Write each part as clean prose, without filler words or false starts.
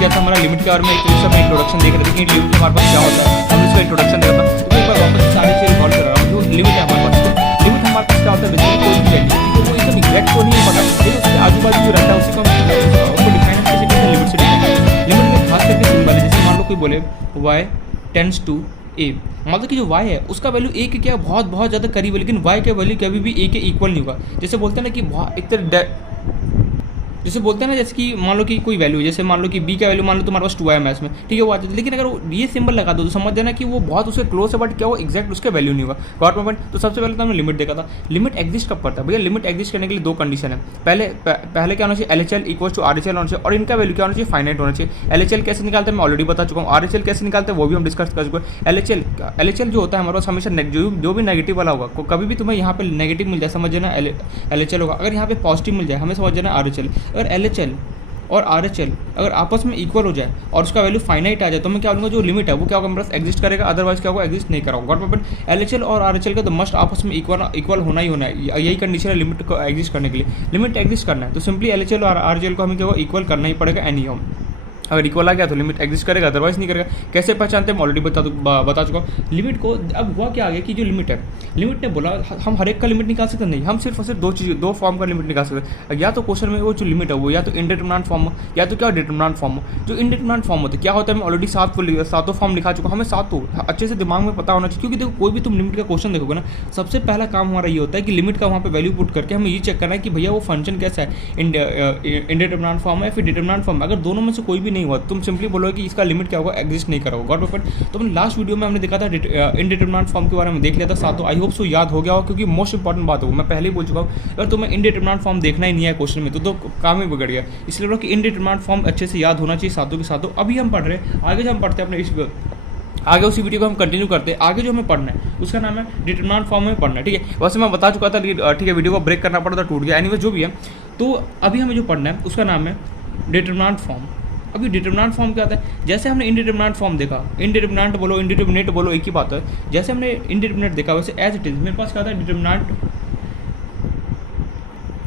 गया था हमारा लिमिट के बारे में, एक सब इंट्रोडक्शन देख रहे थे कि लिमिट हमारे पास क्या होता है, हमने इसका इंट्रोडक्शन देखा था। तो एक बार वापस सारी चीज़ रिकॉर्ड कर रहा हूँ। जो लिमिट है हमारे पास, तो लिमिट हमारे पास क्या होता है, बेसिकली कोई भी वैल्यू, ठीक है, वो एकदम एग्जैक्ट तो नहीं पता, लेकिन उसके आजू बाजू जो रहता है उसी को उसको डिफाइन कैसे करते हैं, लिमिट से डिफाइन करते हैं। लिमिट में खास करके सिंबल है, जैसे मान लो कोई बोले y टेंड्स टू a, मतलब कि जो y है उसका वैल्यू a के क्या बहुत बहुत ज़्यादा करीब है, लेकिन y का वैल्यू कभी भी a के इक्वल नहीं होगा। जैसे बोलते हैं ना कि एक तरह जैसे बोलते हैं ना, जैसे कि मान लो कि कोई वैल्यू, जैसे मान लो कि b का वैल्यू मान लो तुम्हारे पास 2 है मैथ्स में, ठीक है, वो आता है, लेकिन अगर ये सिंबल लगा दो तो समझ देना कि वो बहुत उसके क्लोज है, बट क्या वो एक्जैक्ट उसका वैल्यू नहीं होगा। Got my point. तो सबसे पहले तो हमने लिमिट देखा था। लिमिट एग्जिस्ट कब करता है भैया? लिमिट एग्जिस्ट करने के लिए दो कंडीशन है। पहले क्या होना चाहिए, LHL इक्वल टू RHL होना चाहिए, और इनका वैल्यू क्या होना चाहिए, फाइनाइट होना चाहिए। LHL कैसे निकालते हैं मैं ऑलरेडी बता चुका हूँ, RHL कैसे निकालते हैं वो भी हम डिस्कस कर चुके हैं। LHL जो होता है हमारे पास हमेशा जो भी नेगेटिव वाला होगा, कभी भी तुम्हें यहाँ पे नेगेटिव मिल जाए समझ जाना LHL होगा, अगर यहाँ पे पॉजिटिव मिल जाए हमें समझ जाना RHL। अगर LHL और RHL अगर आपस में इक्वल हो जाए और उसका वैल्यू फाइनाइट आ जाए तो मैं क्या बोलूँगा, जो लिमिट है वो क्या होगा, मेरे पास एग्जिस्ट करेगा, अदरवाइज क्या होगा, एग्जिस्ट नहीं करा होगा। बट LHL और RHL का तो मस्ट आपस में इक्वल होना ही होना है, यही कंडीशन है लिमिट को एग्जिस्ट करने के लिए। लिमिट एग्जिस्ट करना है तो सिंपली LHL और RHL को हमें क्या होगा, इक्वल करना ही पड़ेगा एनी हाउ। अगर इक्वल आ गया तो लिमिट एग्जिस्ट करेगा, अदरवाइज नहीं करेगा। कैसे पहचानते हैं मैं ऑलरेडी बता चुका हूँ। लिमिट को अब हुआ क्या आ गया कि जो लिमिट है, लिमिट ने बोला हम हर एक का लिमिट निकाल सकते नहीं, हम सिर्फ और सिर्फ दो फॉर्म का लिमिट निकाल सकते हैं। या तो क्वेश्चन में वो जो लिमिट है वो या तो इनडिटरमिनेंट फॉर्म हो या तो क्या डिटरमिनेंट फॉर्म हो। जो इनडिटरमिनेंट फॉर्म होता है क्या होता है, मैं ऑलरेडी सातों फॉर्म लिखा चुका हूँ, हमें सातों अच्छे से दिमाग में पता होना चाहिए। क्योंकि देखो कोई भी तुम लिमिट का क्वेश्चन देखोगे ना, सबसे पहला काम हमारा ये होता है कि लिमिट का वहाँ पे वैल्यू पुट करके हमें ये चेक करना है कि भैया वो फंक्शन कैसा है, इनडिटरमिनेंट फॉर्म है फिर डिटरमिनेंट फॉर्म है। अगर दोनों में से कोई भी नहीं हुआ तुम सिंपली बोलो कि इसका लिमिट क्या होगा, एग्जिस्ट नहीं करा होगा। गॉट तो हमने लास्ट वीडियो में हमने देखा था इनडिटरमिनेंट फॉर्म के बारे में देख लिया था सातों। आई होप सो याद हो गया हो, क्योंकि मोस्ट इंपॉर्टेंट बात हो, मैं पहले ही बोल चुका हूँ, अगर तुम्हें इनडिटरमिनेंट फॉर्म देखना ही नहीं है क्वेश्चन में तो काम ही बिगड़ गया। इसलिए बोलो कि इनडिटरमिनेंट फॉर्म अच्छे से याद होना चाहिए सातों के सातों। अभी हम पढ़ रहे हैं, आगे जो हम पढ़ते हैं अपने आगे उसी वीडियो को हम कंटिन्यू करते हैं। आगे जो हमें पढ़ना है उसका नाम है डिटरमिनेंट फॉर्म में पढ़ना है, ठीक है। वैसे मैं बता चुका था, ठीक है, वीडियो को ब्रेक करना पड़ा था, टूट गया, एनीवे जो भी है। तो अभी हमें जो पढ़ना है उसका नाम है डिटरमिनेंट फॉर्म। अभी डिटरमिनेंट फॉर्म क्या होता है, जैसे हमने इनडिटरमिनेंट फॉर्म देखा, इनडिटरमिनेंट बोलो इंडिटरमिनेट बोलो एक ही बात है। जैसे हमने इनडिटरमिनेट देखा वैसे एज इट इज मेरे पास क्या था डिटरमिनेंट,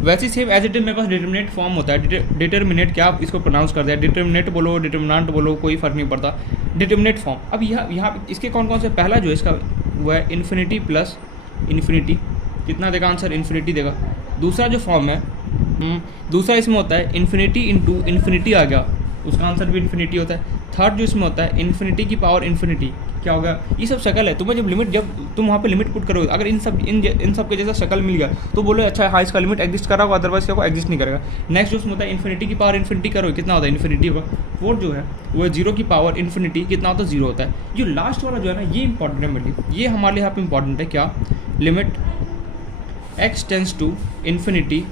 वैसे सेम एज इट इज मेरे पास डिटरमिनेट फॉर्म होता है। डिटरमिनेट क्या आप इसको प्रोनाउंस कर दिया, डिटरमिनेट बोलो डिटरमिनेंट बोलो कोई फर्क नहीं पड़ता, डिटरमिनेट फॉर्म। अब यहाँ इसके कौन कौन से, पहला जो है इसका वो है इन्फिनिटी प्लस इन्फिनिटी, कितना देगा आंसर, इन्फिनिटी देगा। दूसरा जो फॉर्म है दूसरा इसमें होता है इन्फिनिटी इंटू इन्फिनिटी आ गया, उसका आंसर भी इन्फिनिटी होता है। थर्ड जो इसमें होता है इन्फिनिटी की पावर इन्फिनिटी, क्या होगा, ये सब शक्ल है। तुम्हें जब तुम वहाँ पे लिमिट पुट करोगे, अगर इन सब के जैसा शक्ल मिल गया तो बोलो अच्छा हाँ इसका लिमिट एग्जिस्ट करा होगा, अदरवाइज क्या होगा, एग्जिस्ट नहीं करेगा। नेक्स्ट जो उसमें होता है इन्फिनिटी की पावर इन्फिनिटी करोगे, कितना होता है, इन्फिनिटी होगा। फोर्थ जो है वो है जीरो की पावर इन्फिनिटी, कितना होता है, जीरो होता है। जो लास्ट वाला जो है ना ये इंपॉर्टेंट है मेरे लिए, ये हमारे लिए यहाँ पे इंपॉर्टेंट है। क्या, limit x tends to infinity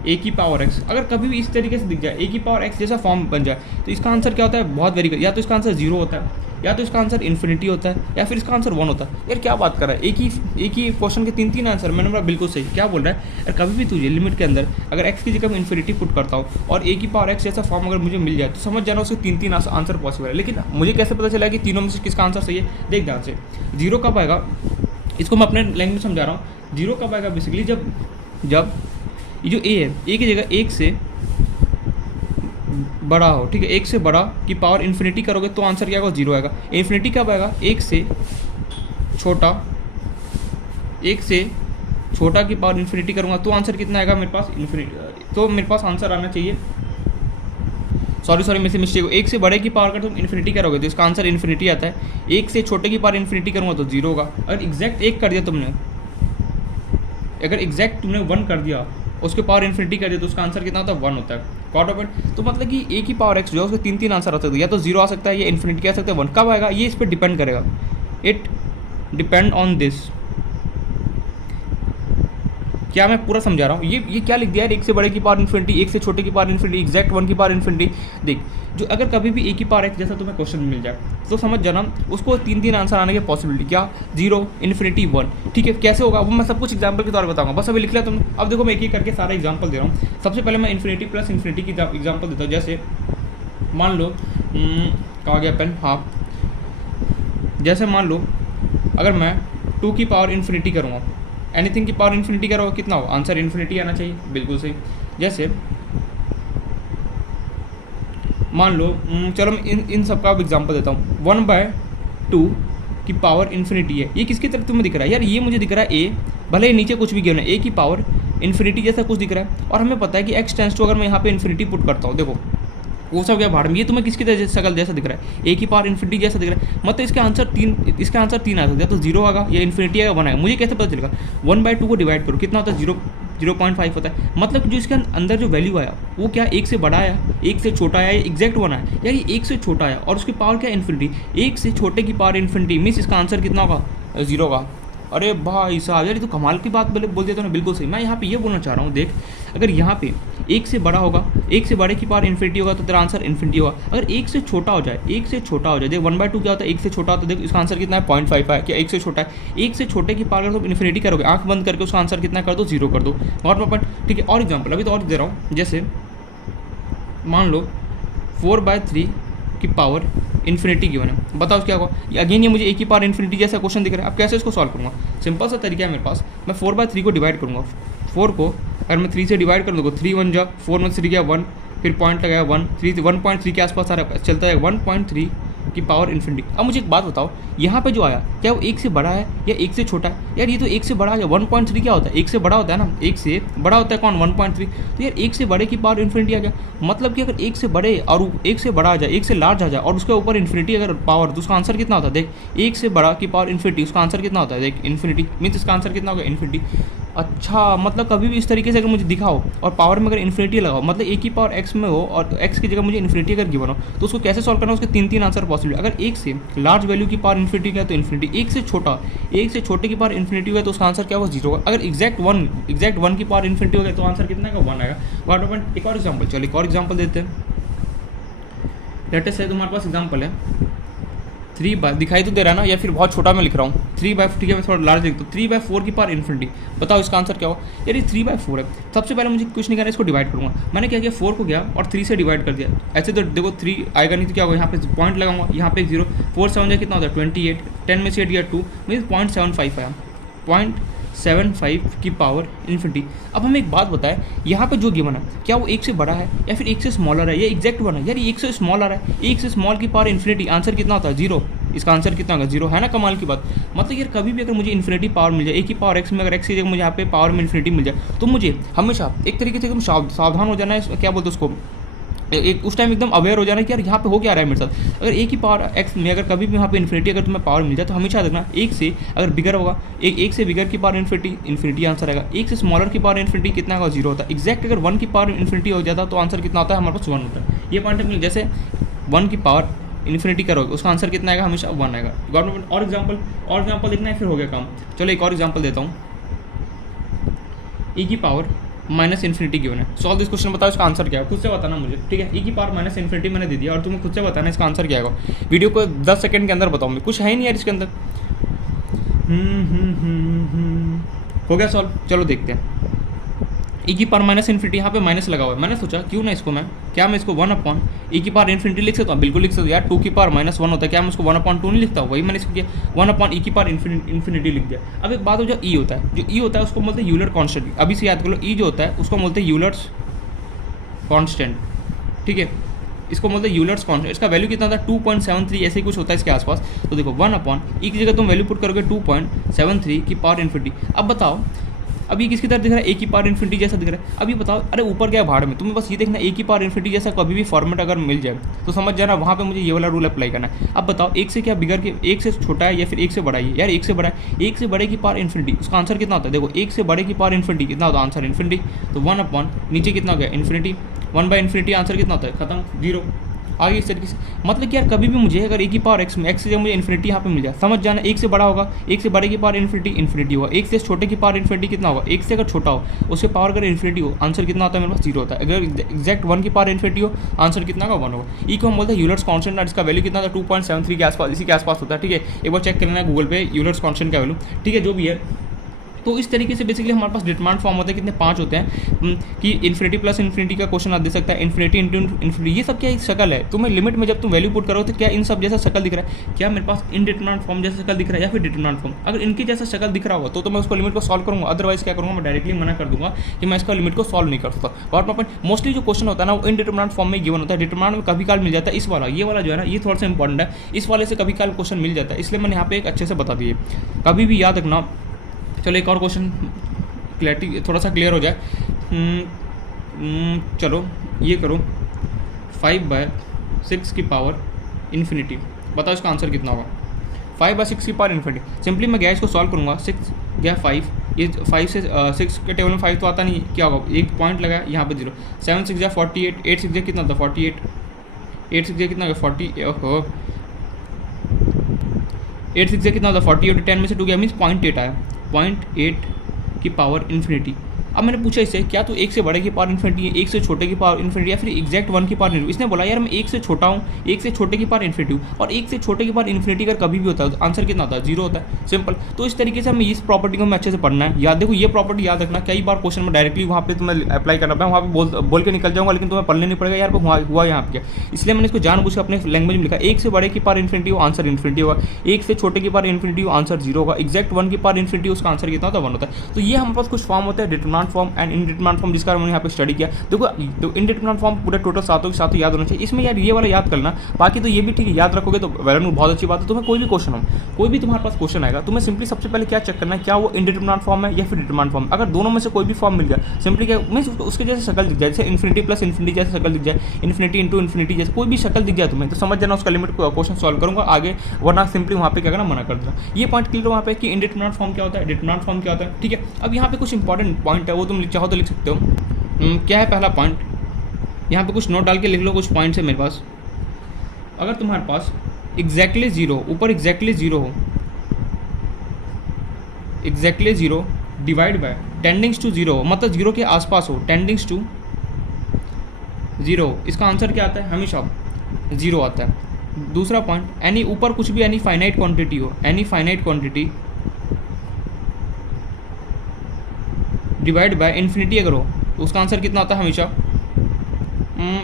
a की पावर x, अगर कभी भी इस तरीके से दिख जाए a की पावर x जैसा फॉर्म बन जाए तो इसका आंसर क्या होता है, बहुत वेरी, या तो इसका आंसर जीरो होता है, या तो इसका आंसर इन्फिनिटी होता है, या फिर इसका आंसर 1 होता है। यार क्या बात कर रहा है, एक ही क्वेश्चन के तीन आंसर, मैंने बोला बिल्कुल सही। क्या बोल रहा है यार, कभी भी तुझे लिमिट के अंदर अगर x की जगह मैं इन्फिनिटी पुट करता हूँ और a की पावर x जैसा फॉर्म अगर मुझे मिल जाए तो समझ जाना उसके तीन आंसर पॉसिबल है। लेकिन मुझे कैसे पता चला कि तीनों में से किसका आंसर सही है, देख ध्यान से। जीरो कब आएगा, इसको मैं अपने लैंग्वेज समझा रहा हूँ। जीरो कब आएगा, बेसिकली जब ये जो a है, a की जगह एक से बड़ा हो, ठीक है, एक से बड़ा की पावर इन्फिनिटी करोगे तो आंसर क्या होगा, जीरो आएगा। इन्फिनिटी कब आएगा, एक से छोटा की पावर इन्फिनिटी करूँगा तो आंसर कितना आएगा मेरे पास, इन्फिनिटी। तो मेरे पास आंसर आना चाहिए, सॉरी मेरे से मिस्टेक हो, एक से बड़े की पावर कर तुम इन्फिनिटी करोगे तो इसका आंसर इन्फिनिटी आता है। एक से छोटे की पावर इन्फिनिटी करूँगा तो जीरो होगा। अगर एग्जैक्ट एक कर दिया तुमने, अगर एग्जैक्ट तुमने 1 कर दिया, उसके पावर इन्फिनिटी कर दिया तो उसका आंसर कितना होता है, 1 होता है। कॉट ऑफ इट। तो मतलब कि a की पावर x जो है उसके तीन आंसर आ सकते हैं, या तो जीरो आ सकता है, या इन्फिनिटी आ सकता है, 1 कब आएगा ये इस पर डिपेंड करेगा। It depend on this. क्या मैं पूरा समझा रहा हूँ, ये क्या लिख दिया है, एक से बड़े की पावर इन्फिनिटी, एक से छोटे की पावर इन्फिनिटी, एग्जैक्ट 1 की पावर इन्फिनिटी। देख, जो अगर कभी भी a की पावर x जैसा तुम्हें क्वेश्चन मिल जाए तो समझ जाना उसको तीन आंसर आने की पॉसिबिलिटी, क्या, जीरो, इन्फिनिटी, 1, ठीक है। कैसे होगा वो मैं सब कुछ एग्जाम्पल के तौर पर बताऊंगा, बस अभी लिख लिया तुमने। अब देखो मैं एक करके सारा एग्जाम्पल दे रहा हूँ। सबसे पहले मैं इन्फिनिटी प्लस इन्फिनिटी की एग्जाम्पल देता हूँ। जैसे मान लो कहा गया पेन, हाँ, जैसे मान लो अगर मैं 2 की पावर इन्फिनिटी करूँगा, एनीथिंग की पावर इन्फिनिटी करोगे कितना होगा, आंसर इन्फिनिटी आना चाहिए, बिल्कुल सही। जैसे मान लो चलो मैं इन सब का एग्जांपल देता हूँ। 1/2 की पावर इन्फिनिटी है, ये किसकी तरफ तुम्हें दिख रहा है यार? ये मुझे दिख रहा है ए, भले ही नीचे कुछ भी गिवन है, ए की पावर इन्फिनिटी जैसा कुछ दिख रहा है। और हमें पता है कि एक्स टेंस टू, अगर मैं यहाँ पे इन्फिनिटी पुट करता हूँ, देखो वो सब क्या भाड़ में, ये तुम्हें किसकी तरह शकल जैसा दिख रहा है? ए की पावर इन्फिनिटी जैसा दिख रहा है। मतलब इसका आंसर तीन आ सकता है, तो 0 आएगा या इन्फिनिटी आएगा 1 आएगा। मुझे कैसे पता चलेगा? 1/2 को डिवाइड करो, कितना होता है? 0.5 होता है। मतलब जो इसके अंदर जो वैल्यू आया वो क्या 1 से बड़ा आया, 1 से छोटा आया, एग्जैक्ट 1 आया? यार ये 1 से छोटा आया और उसकी पावर क्या? इन्फिनिटी। 1 से छोटे की पावर इन्फिनिटी मीन्स इसका आंसर कितना होगा? 0 का। अरे भाई साहब यार, ये तो कमाल की बात बोल देता ना, बिल्कुल सही। मैं यहाँ पे ये बोलना चाह रहा हूँ, देख अगर यहाँ पे 1 से बड़ा होगा, 1 से बड़े की पावर इन्फिनिटी होगा तो तेरा आंसर इन्फिनिटी होगा। अगर 1 से छोटा हो जाए, 1 से छोटा हो जाए, देख 1/2 क्या होता है? 1 से छोटा होता है। देख इसका आंसर कितना है? 0.5 है। क्या 1 से छोटा है? 1 से छोटे की पावर अगर तुम इन्फिनिटी करोगे, आंख बंद करके उसका आंसर कितना कर दो? 0 कर दो। और पॉइंट, ठीक है। और एग्जाम्पल अभी तो और दे रहा हूँ, जैसे मान लो 4/3 की पावर इन्फिनिटी गिवन है, बताओ क्या होगा? अगेन ये मुझे ए की पावर इन्फिनिटी जैसा क्वेश्चन दिख रहा है। अब कैसे इसको सॉल्व करूँगा? सिंपल सा तरीका है मेरे पास, मैं 4/3 को डिवाइड करूँगा। 4 को अगर मैं 3 से डिवाइड कर दूँगा, 3 1 जा 4 में 3 गया 1, फिर पॉइंट लगाया 1.3 के आसपास सारा चलता है 1.3 की पावर इन्फिनिटी। अब मुझे एक बात बताओ, यहाँ पे जो आया क्या वो 1 से बड़ा है या 1 से छोटा है? यार ये तो 1 से बड़ा है। 1.3 क्या होता है? 1 से बड़ा होता है ना, 1 से बड़ा होता है कौन? 1.3। तो यार 1 से बड़े की पावर इन्फिनिटी आ गया। मतलब कि अगर 1 से बड़े और 1 से बड़ा आ जाए, 1 से लार्ज आ जाए और उसके ऊपर इन्फिनिटी अगर पावर, तो उसका आंसर कितना होता है? देख 1 से बड़ा की पावर इन्फिनिटी, उसका आंसर कितना होता है? देख इन्फिनिटी मीन्स इसका आंसर कितना होगा? इन्फिनिटी। अच्छा, मतलब कभी भी इस तरीके से अगर मुझे दिखाओ और पावर में अगर इन्फिनिटी लगाओ, मतलब ए की पावर एक्स में हो और एक्स की जगह मुझे इन्फिनिटी अगर गिवन हो, तो उसको कैसे सॉल्व करना है? उसके 3 आंसर पॉसिबल है। अगर 1 से लार्ज वैल्यू की पावर इन्फिनिटी का तो इन्फिनिटी, 1 से छोटे की पावर इन्फिनिटी हुआ तो उसका आंसर क्या होगा? 0 होगा। अगर एग्जैक्ट वन की पावर इन्फिनिटी हो गया तो आंसर कितना का? 1 आएगा। एक और एग्जाम्पल, चलो एक और एग्जाम्पल देते हैं। लेटेस्ट से तुम्हारे पास एग्जाम्पल है 3 दिखाई तो दे रहा है ना, या फिर बहुत छोटा मैं लिख रहा हूँ 3/4, ठीक है मैं थोड़ा लार्ज लिखता हूँ। 3/4 की पावर इन्फिनिटी, बताओ इसका आंसर क्या हो? यार ये 3/4 है। सबसे पहले मुझे कुछ नहीं करना, इसको डिवाइड करूँगा। मैंने क्या किया? 4 को गया और 3 से डिवाइड कर दिया। ऐसे तो देखो 3 आएगा नहीं तो क्या होगा? यहाँ पे पॉइंट लगाऊंगा, यहाँ पे 0, 4 7 कितना होता है? 28, 10 में से 8 गया 2 मीन्स 0.75 आया, 0.75 की पावर इन्फिनिटी। अब हमें एक बात बताएं, यहाँ पे जो गिवन है क्या वो 1 से बड़ा है या फिर 1 से स्मॉलर है? ये एग्जैक्ट वन है यार, ये 1 से स्मॉल आ रहा है। 1 से स्मॉल की पावर इन्फिनिटी, आंसर कितना होता है? 0। इसका आंसर कितना होगा? 0 है ना? कमाल की बात। मतलब यार कभी भी अगर मुझे इन्फिनिटी पावर मिल जाए, ए की पावर एक्स में, अगर एक्स की जगह मुझे यहाँ पे पावर में इन्फिनिटी मिल जाए, तो मुझे हमेशा एक तरीके से एकदम सावधान हो जाना है। क्या बोलते हैं उसको, एक उस टाइम एकदम अवेयर हो जाना कि यार यहाँ पे हो क्या रहा है मेरे साथ। अगर एक ही पावर एक्स में अगर कभी भी यहाँ पे इन्फिनिटी अगर तुम्हें पावर मिल जाए, तो हमेशा देखना 1 से अगर बिगर होगा, एक से बिगर की पावर इन्फिनिटी आंसर आएगा। 1 से स्मॉलर की पावर इन्फिनिटी कितना होगा? 0 होता है। एग्जैक्ट अगर 1 की पावर इन्फिनिटी हो जाता तो आंसर कितना होता है? हमारे पास 1 होता है। ये पॉइंट मिल, जैसे 1 की पावर इन्फिनिटी करोगे उसका आंसर कितना आएगा? हमेशा 1 आएगा। गवर्नमेंट और एग्जाम्पल देखना है, फिर हो गया काम। चलो एक और एग्जाम्पल देता हूँ। ए की पावर माइनस इन्फिनिटी गिवन है, सॉल्व दिस क्वेश्चन, बताओ इसका आंसर क्या है? खुद से बताना मुझे, ठीक है। ए की पावर माइनस इन्फिनिटी मैंने दे दिया और तुम्हें खुद से बताना इसका आंसर क्या होगा। वीडियो को 10 सेकंड के अंदर बताऊँ, कुछ है नहीं यार इसके अंदर। हो गया सॉल्व, चलो देखते हैं। ए की पावर माइनस इन्फिनिटी, यहाँ पे माइनस लगा हुआ है। मैंने सोचा क्यों ना इसको मैं इसको 1 ए की पावर इन्फिनिटी लिख सकता हूँ? बिल्कुल लिख सकता हूँ यार। 2 की पावर -1 होता है, क्या मैं उसको 1/2 नहीं लिखता हूँ? वही मैंने इसको किया 1 ई की पावर इन्फिनिटी लिख दिया। अब एक बात हो, जो ई होता है, उसको बोलते हैं यूलर कॉन्स्टेंट। अभी से याद कर लो, ई जो होता है उसको बोलते हैं यूलर्स कॉन्स्टेंट, ठीक है। इसको बोलते हैं यूलर्स कॉन्स्टेंट। इसका वैल्यू कितना था? 2.73 ऐसे ही कुछ होता है इसके आसपास। तो देखो 1 ई की जगह तुम वैल्यू पुट करोगे 2.73 की पावर इन्फिनिटी। अब बताओ, अभी किसकी तरह दिख रहा है? ए की पावर इन्फिनिटी जैसा दिख रहा है। अभी बताओ, अरे ऊपर क्या है भाड़ में, तुम्हें बस ये देखना ए की पावर इन्फिनिटी जैसा कभी भी फॉर्मेट अगर मिल जाए तो समझ जाना वहाँ पे मुझे ये वाला रूल अप्लाई करना है। अब बताओ, 1 से क्या बिगर के, 1 से छोटा है या फिर 1 से बड़ा है? यार 1 से बड़ा है। 1 से बड़े की पावर इन्फिनिटी, उसका आंसर कितना होता है? देखो 1 से बड़े की पावर इन्फिनिटी कितना होता है? Answer infinity. तो 1 नीचे कितना हो गया? इन्फिनिटी। 1/इन्फिनिटी आंसर कितना होता है? खत्म, 0। आगे इस तरीके से, मतलब कि यार कभी भी मुझे अगर ए की पावर एक्स में, एक्स से जब मुझे इन्फिनिटी यहाँ पे मिल जाए, समझ जाना 1 से बड़ा होगा, 1 से बड़े की पावर इन्फिनिटी होगा। 1 से छोटे की पावर इन्फिनिटी कितना होगा? 1 से अगर छोटा हो, उसके पावर अगर इन्फिनिटी हो, आंसर कितना होता है मेरे पास? 0 होता है। अगर एग्जैक्ट 1 की पावर इन्फिनिटी हो, आंसर कितना का? 1 होगा। ई को हम बोलते हैं यूलर्स कॉन्स्टेंट, और इसका वैल्यू कितना था? 2.73 के आसपास, इसी के आसपास होता है, ठीक है। एक बार चेक कर लेना गूगल पे यूलर्स कॉन्स्टेंट का वैल्यू, ठीक है, जो भी है। तो इस तरीके से बेसिकली हमारे पास डिटरमिनेंट फॉर्म होते हैं, कितने 5 होते हैं कि इन्फिनिटी प्लस इन्फिनिटी का क्वेश्चन आप दे सकता है, इन्फिनिटी इंटू इन्फिनिटी, ये सब क्या शक्ल है। तुम्हें लिमिट में जब तुम वैल्यू पुट करो तो क्या इन सब जैसा शक्ल दिख रहा है, क्या मेरे पास इनडिटरमिनेंट फॉर्म जैसा शक्ल दिख रहा है या फिर डिटरमिनेंट फॉर्म। अगर इनकी जैसा शक्ल दिख रहा होगा तो मैं उसको लिमिट को सॉल्व करूँगा, अदरवाइज क्या करूँगा, मैं डायरेक्टली मना कर दूंगा कि मैं इसका लिमिट को सॉल्व नहीं कर सकता। और मोस्टली जो क्वेश्चन होता है ना वो इनडिटरमिनेंट फॉर्म में गिवन होता है, डिटरमिनेंट में कभी काल मिल जाता है। इस वाला ये वाला जो है ना ये थोड़ा सा इंपॉर्टेंट है, इस वाले से कभी काल क्वेश्चन मिल जाता है, इसलिए मैंने यहाँ पे एक अच्छे से बता दिए, कभी भी याद रखना। चलो एक और क्वेश्चन क्लैरिटी थोड़ा सा क्लियर हो जाए। चलो ये करो 5/6 की पावर इन्फिनिटी, बताओ इसका आंसर कितना होगा। 5/6 की पावर इन्फिनिटी, सिंपली मैं गया इसको सॉल्व करूँगा, 6 गया 5, ये 5 से 6 के टेबल में 5 तो आता नहीं, क्या होगा, एक पॉइंट लगाया यहाँ पे 0, 7 6 जा 48, 8 6 जा कितना था 48, 8 6 जा कितना होगा 40, ओहो 8 6 जा कितना होता 48, 10 में से 2 गया मीन्स 0.8 आया, 0.8 की पावर इन्फिनिटी। अब मैंने पूछा इससे क्या तो 1 से बड़े की पावर इन्फिनिटी है, 1 से छोटे की पावर इन्फिनिटी या फिर एग्जैक्ट 1 की पावर इन्फिनिटी। इसने बोला यार मैं 1 से छोटा हूँ, 1 से छोटे की पावर इन्फिनिटी हूँ, और 1 से छोटे की पावर इन्फिनिटी अगर कभी भी होता है तो आंसर कितना होता है 0 होता है, सिंपल। तो इस तरीके से हमें इस प्रॉपर्टी को हमें अच्छे से पढ़ना है, याद देखो ये प्रॉपर्टी याद रखना, कई बार क्वेश्चन में डायरेक्टली वहाँ पे तुम्हें अप्लाई करना पड़ा, वहाँ पे बोल के निकल जाऊँगा, लेकिन तुम्हें पढ़ने नहीं पड़ेगा यार हुआ यहाँ पे क्या, इसलिए मैंने इसको जानबूझ के अपने लैंग्वेज में लिखा, 1 से बड़े की पावर इन्फिनिटी हो आंसर इन्फिनिटी होगा, 1 से छोटे की पावर इन्फिनिटी हो आंसर 0 होगा, एग्जैक्ट 1 की पावर इन्फिनिटी उसका आंसर कितना होता है 1 होता है। तो ये हमारे पास कुछ फॉर्म होते हैं, डिटरमिनेंट फॉर्म एंड इनडिटरमिनेंट फॉर्म, जिसका हमने यहाँ पे स्टडी किया। देखो तो इनडिटरमिनेंट फॉर्म पूरे टोटल सातों के साथ याद होना चाहिए, इसमें यार ये वाला याद करना, बाकी तो ये भी ठीक है याद रखोगे तो वेल एंड बहुत अच्छी बात है। तुम्हें कोई भी क्वेश्चन हो, कोई भी तुम्हारे पास क्वेश्चन आएगा, तुम्हें सिंपली सबसे पहले क्या चेक करना है, क्या वो इनडिटरमिनेंट फॉर्म है या फिर डिटरमिनेंट फॉर्म। अगर दोनों में से कोई भी फॉर्म मिल गया, सिंपली क्या मीन्स उसके जैसे शक्ल दिख जाए, जैसे इन्फिनिटी प्लस इन्फिनिटी जैसे शक्ल दिख जाए, इन्फिनिटी इंटू इन्फिनिटी जैसे कोई भी शक्ल दिख जाए तुम्हें, तो समझ जाना उसका लिमिट क्वेश्चन सॉल्व करूंगा आगे, वरना सिंपली वहाँ पे क्या करना मना कर देना। ये पॉइंट क्लियर वहाँ पे कि इनडिटरमिनेंट फॉर्म क्या होता है, डिटरमिनेंट फॉर्म क्या होता है, ठीक है। अब यहाँ पे कुछ इंपॉर्टेंट पॉइंट है, वो तुम चाहो तो लिख सकते हो। क्या है पहला पॉइंट, यहाँ पे कुछ नोट डाल के लिख लो, कुछ पॉइंट्स है मेरे पास। अगर तुम्हारे पास एग्जैक्टली 0 ऊपर एग्जैक्टली 0 हो, एग्जैक्टली 0 डिवाइड बाय टेंडिंग्स टू 0 हो, मतलब 0 के आसपास हो, टेंडिंग्स टू 0, इसका आंसर क्या आता है हमेशा 0 आता है। दूसरा पॉइंट, एनी ऊपर कुछ भी एनी फाइनाइट क्वांटिटी हो, any finite quantity divide by infinity अगर हो तो उसका आंसर कितना आता है हमेशा,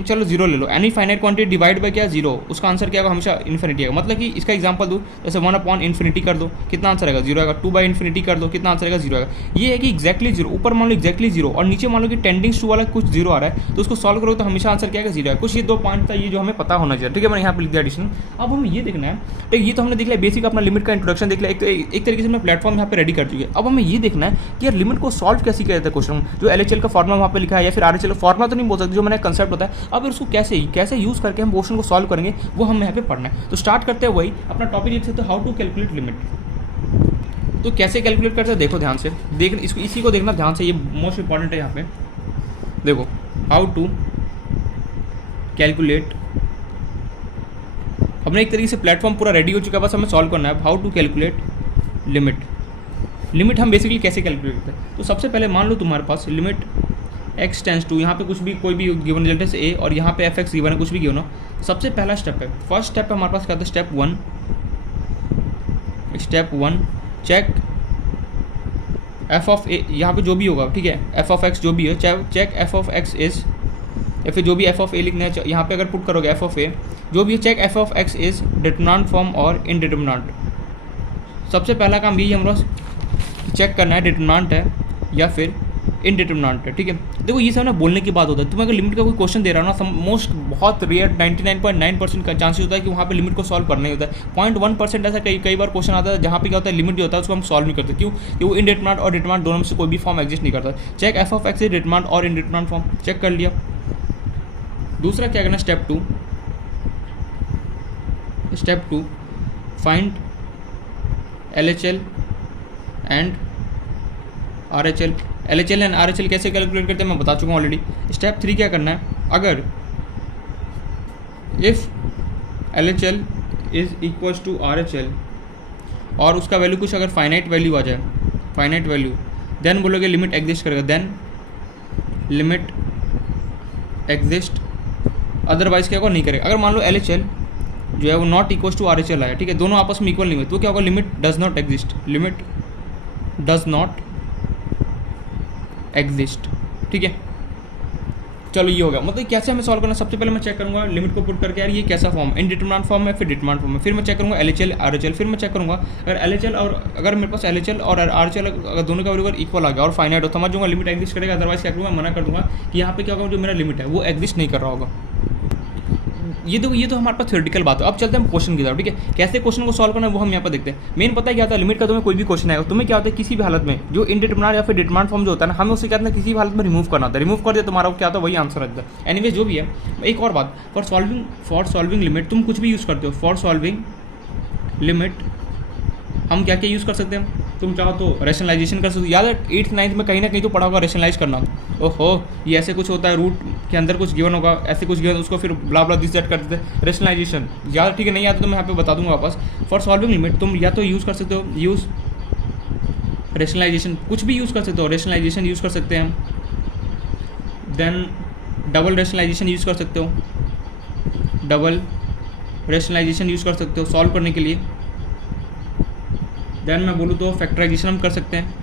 चलो 0 ले लो, any finite quantity divide by क्या 0, उसका आंसर क्या होगा हमेशा इन्फिनिटी आएगा। मतलब कि इसका एग्जांपल दूँ, जैसे 1/इन्फिनिटी कर दो कितना आंसर आएगा 0 आएगा, 2/इन्फिनिटी कर दो कितना आंसर आएगा 0 आएगा। ये है कि एक्जैक्टली 0, ऊपर मान लो एक्जैक्टली 0 और नीचे मान लो कि टेंडिंग्स टू वाला कुछ 0 आ रहा है, तो उसको सॉल्व करो तो हमेशा आंसर क्या आएगा 0 है। कुछ ये 2 पॉइंट था ये जो हमें पता होना चाहिए, ठीक है। मैंने यहाँ पे लिख दिया एडिशन। अब हमें ये देखना है, ठीक ये तो हमने देख लिया बेसिक अपना लिमिट का इंट्रोडक्शन देख लिया, एक तरीके से हमने प्लेटफॉर्म यहाँ पे रेडी कर चुके हैं। अब हमें ये देखना है कि यार लिमिट को सॉल्व कैसे किया जाता है क्वेश्चन, जो LHL का फॉर्मुला वहाँ पे लिखा है या फिर RHL फॉर्मुला तो नहीं बोल सकते, जो मैंने कंसेप्ट होता है, अब उसको कैसे यूज़ करके हम क्वेश्चन को सॉल्व करेंगे वो हम यहाँ पे पढ़ना है। तो स्टार्ट करते हैं, वही अपना टॉपिक लिख सकते हो, हाउ टू कैलकुलेट लिमिट। तो कैसे कैलकुलेट करते हैं देखो ध्यान से, इसी को देखना ध्यान से, ये मोस्ट इंपॉर्टेंट है। यहाँ पे देखो हाउ टू कैलकुलेट, हमने एक तरीके से प्लेटफॉर्म पूरा रेडी हो चुका है, बस हमें सॉल्व करना है। हाउ टू कैलकुलेट लिमिट हम बेसिकली कैसे कैलकुलेट करते हैं। तो सबसे पहले मान लो तुम्हारे पास लिमिट x टेंस टू, यहाँ पे कुछ भी कोई भी गिवन रिजल्ट है a और यहाँ पे fx गिवन है, कुछ भी गिवन हो। सबसे पहला स्टेप है, फर्स्ट स्टेप है हमारे पास क्या था, step 1 check f of a, यहाँ पे जो भी होगा ठीक है, f ऑफ x जो भी है, check f of x is, या फिर जो भी f ऑफ a लिखना है यहाँ पे अगर पुट करोगे f ऑफ a जो भी है, check f of x is determinant form और इनडिटरमिनेंट। सबसे पहला काम यही हमारा चेक करना है डिटरमिनेंट है या फिर इनडिटरमिनेंट है, ठीक है। देखो ये सब ना बोलने की बात होता है, तुम्हें अगर लिमिट का कोई क्वेश्चन दे रहा हो ना, बहुत रेयर 99.9% का चांसेस होता है कि वहाँ पे लिमिट को सॉल्व करना ही होता है। 0.1% ऐसा कई बार क्वेश्चन आता है जहाँ पे क्या होता है लिमिट जो होता है उसको हम सॉल्व नहीं करते, क्यों कि वो इनडिटरमिनेंट और डिटरमिनेंट दोनों में से कोई भी फॉर्म एग्जिस्ट नहीं करता। Check f of x is determinant और इनडिटरमिनेंट फॉर्म, चेक कर लिया। दूसरा क्या करना, step 2 find LHL and RHL। LHL and RHL कैसे कैलकुलेट करते हैं मैं बता चुका हूँ ऑलरेडी। स्टेप 3 क्या करना है, अगर if LHL is equals to RHL और उसका वैल्यू कुछ अगर फाइनाइट वैल्यू आ जाए, फाइनाइट वैल्यू, देन बोलोगे लिमिट एग्जिस्ट करेगा, देन लिमिट एग्जिस्ट, अदरवाइज क्या होगा नहीं करेगा। अगर मान लो LHL जो है वो नॉट इक्वल्स टू RHL आया, ठीक है, दोनों आपस में इक्वल नहीं हुए, तो क्या होगा limit does not exist, limit does not exist. ठीक है, चलो ये हो गया। मतलब कैसे हमें सॉल्व करना, सबसे पहले मैं चेक करूंगा लिमिट को पुट करके यार ये कैसा फॉर्म, इनडिटरमिनेंट फॉर्म है, फिर डिटरमिनेंट फॉर्म है, फिर मैं चेक करूंगा LHL RHL, फिर मैं चेक करूंगा अगर LHL और अगर मेरे पास LHL और RHL अगर दोनों का वैल्यू इक्वल आ गया और फाइनाइट हो, समझ जाऊंगा लिमिट एग्जिस्ट करेगा। अदरवाइज क्या करूँगा, मना कर दूंगा कि यहाँ पे क्या होगा, जो मेरा लिमिट है वो एग्जिस्ट नहीं कर रहा होगा। ये तो हमारे पास थ्योरेटिकल बात है। अब चलते हैं हम क्वेश्चन की तरफ। ठीक है, कैसे क्वेश्चन को सॉल्व करना है वो हम यहाँ पर देखते हैं। मेन पता है क्या होता है, लिमिट का तुम्हें कोई भी क्वेश्चन आएगा, तुम्हें क्या होता है किसी भी हालत में जो इनडिटरमिनेट या फिर डिटरमिनेंट फॉर्म जो होता है ना, हमें उसे क्या होता है किसी भी हालत में रिमूव करना होता है। रिमूव कर दिया तुम्हारा क्या होता है, वही आंसर रहता है। एनीवे जो भी है, एक और बात, फॉर सॉल्विंग लिमिट तुम कुछ भी यूज़ करते हो। फॉर सॉल्विंग लिमिट हम क्या क्या यूज़ कर सकते हैं, तुम चाहो तो रेशनलाइजेशन कर सकते हो। याद है 8th 9th में कहीं ना कहीं तो पढ़ा होगा रेशनलाइज करना। ओहो, ये ऐसे कुछ होता है, रूट के अंदर कुछ गिवन होगा, ऐसे कुछ गिवन, उसको फिर ब्ला ब्ला दिस दैट कर देते हैं, रेशनलाइजेशन। याद ठीक है, नहीं आता तो मैं यहाँ पे बता दूंगा वापस। फॉर सॉल्विंग लिमिट तुम या तो यूज़ कर सकते हो, यूज़ रेशनलाइजेशन, कुछ भी यूज़ कर सकते हो, रेशनलाइजेशन यूज़ कर सकते हैं, देन डबल रेशनलाइजेशन यूज़ कर सकते हो, डबल रेशनलाइजेशन यूज़ कर सकते हो सॉल्व करने के लिए। देन मैं बोलूँ तो फैक्टराइजेशन हम कर सकते हैं।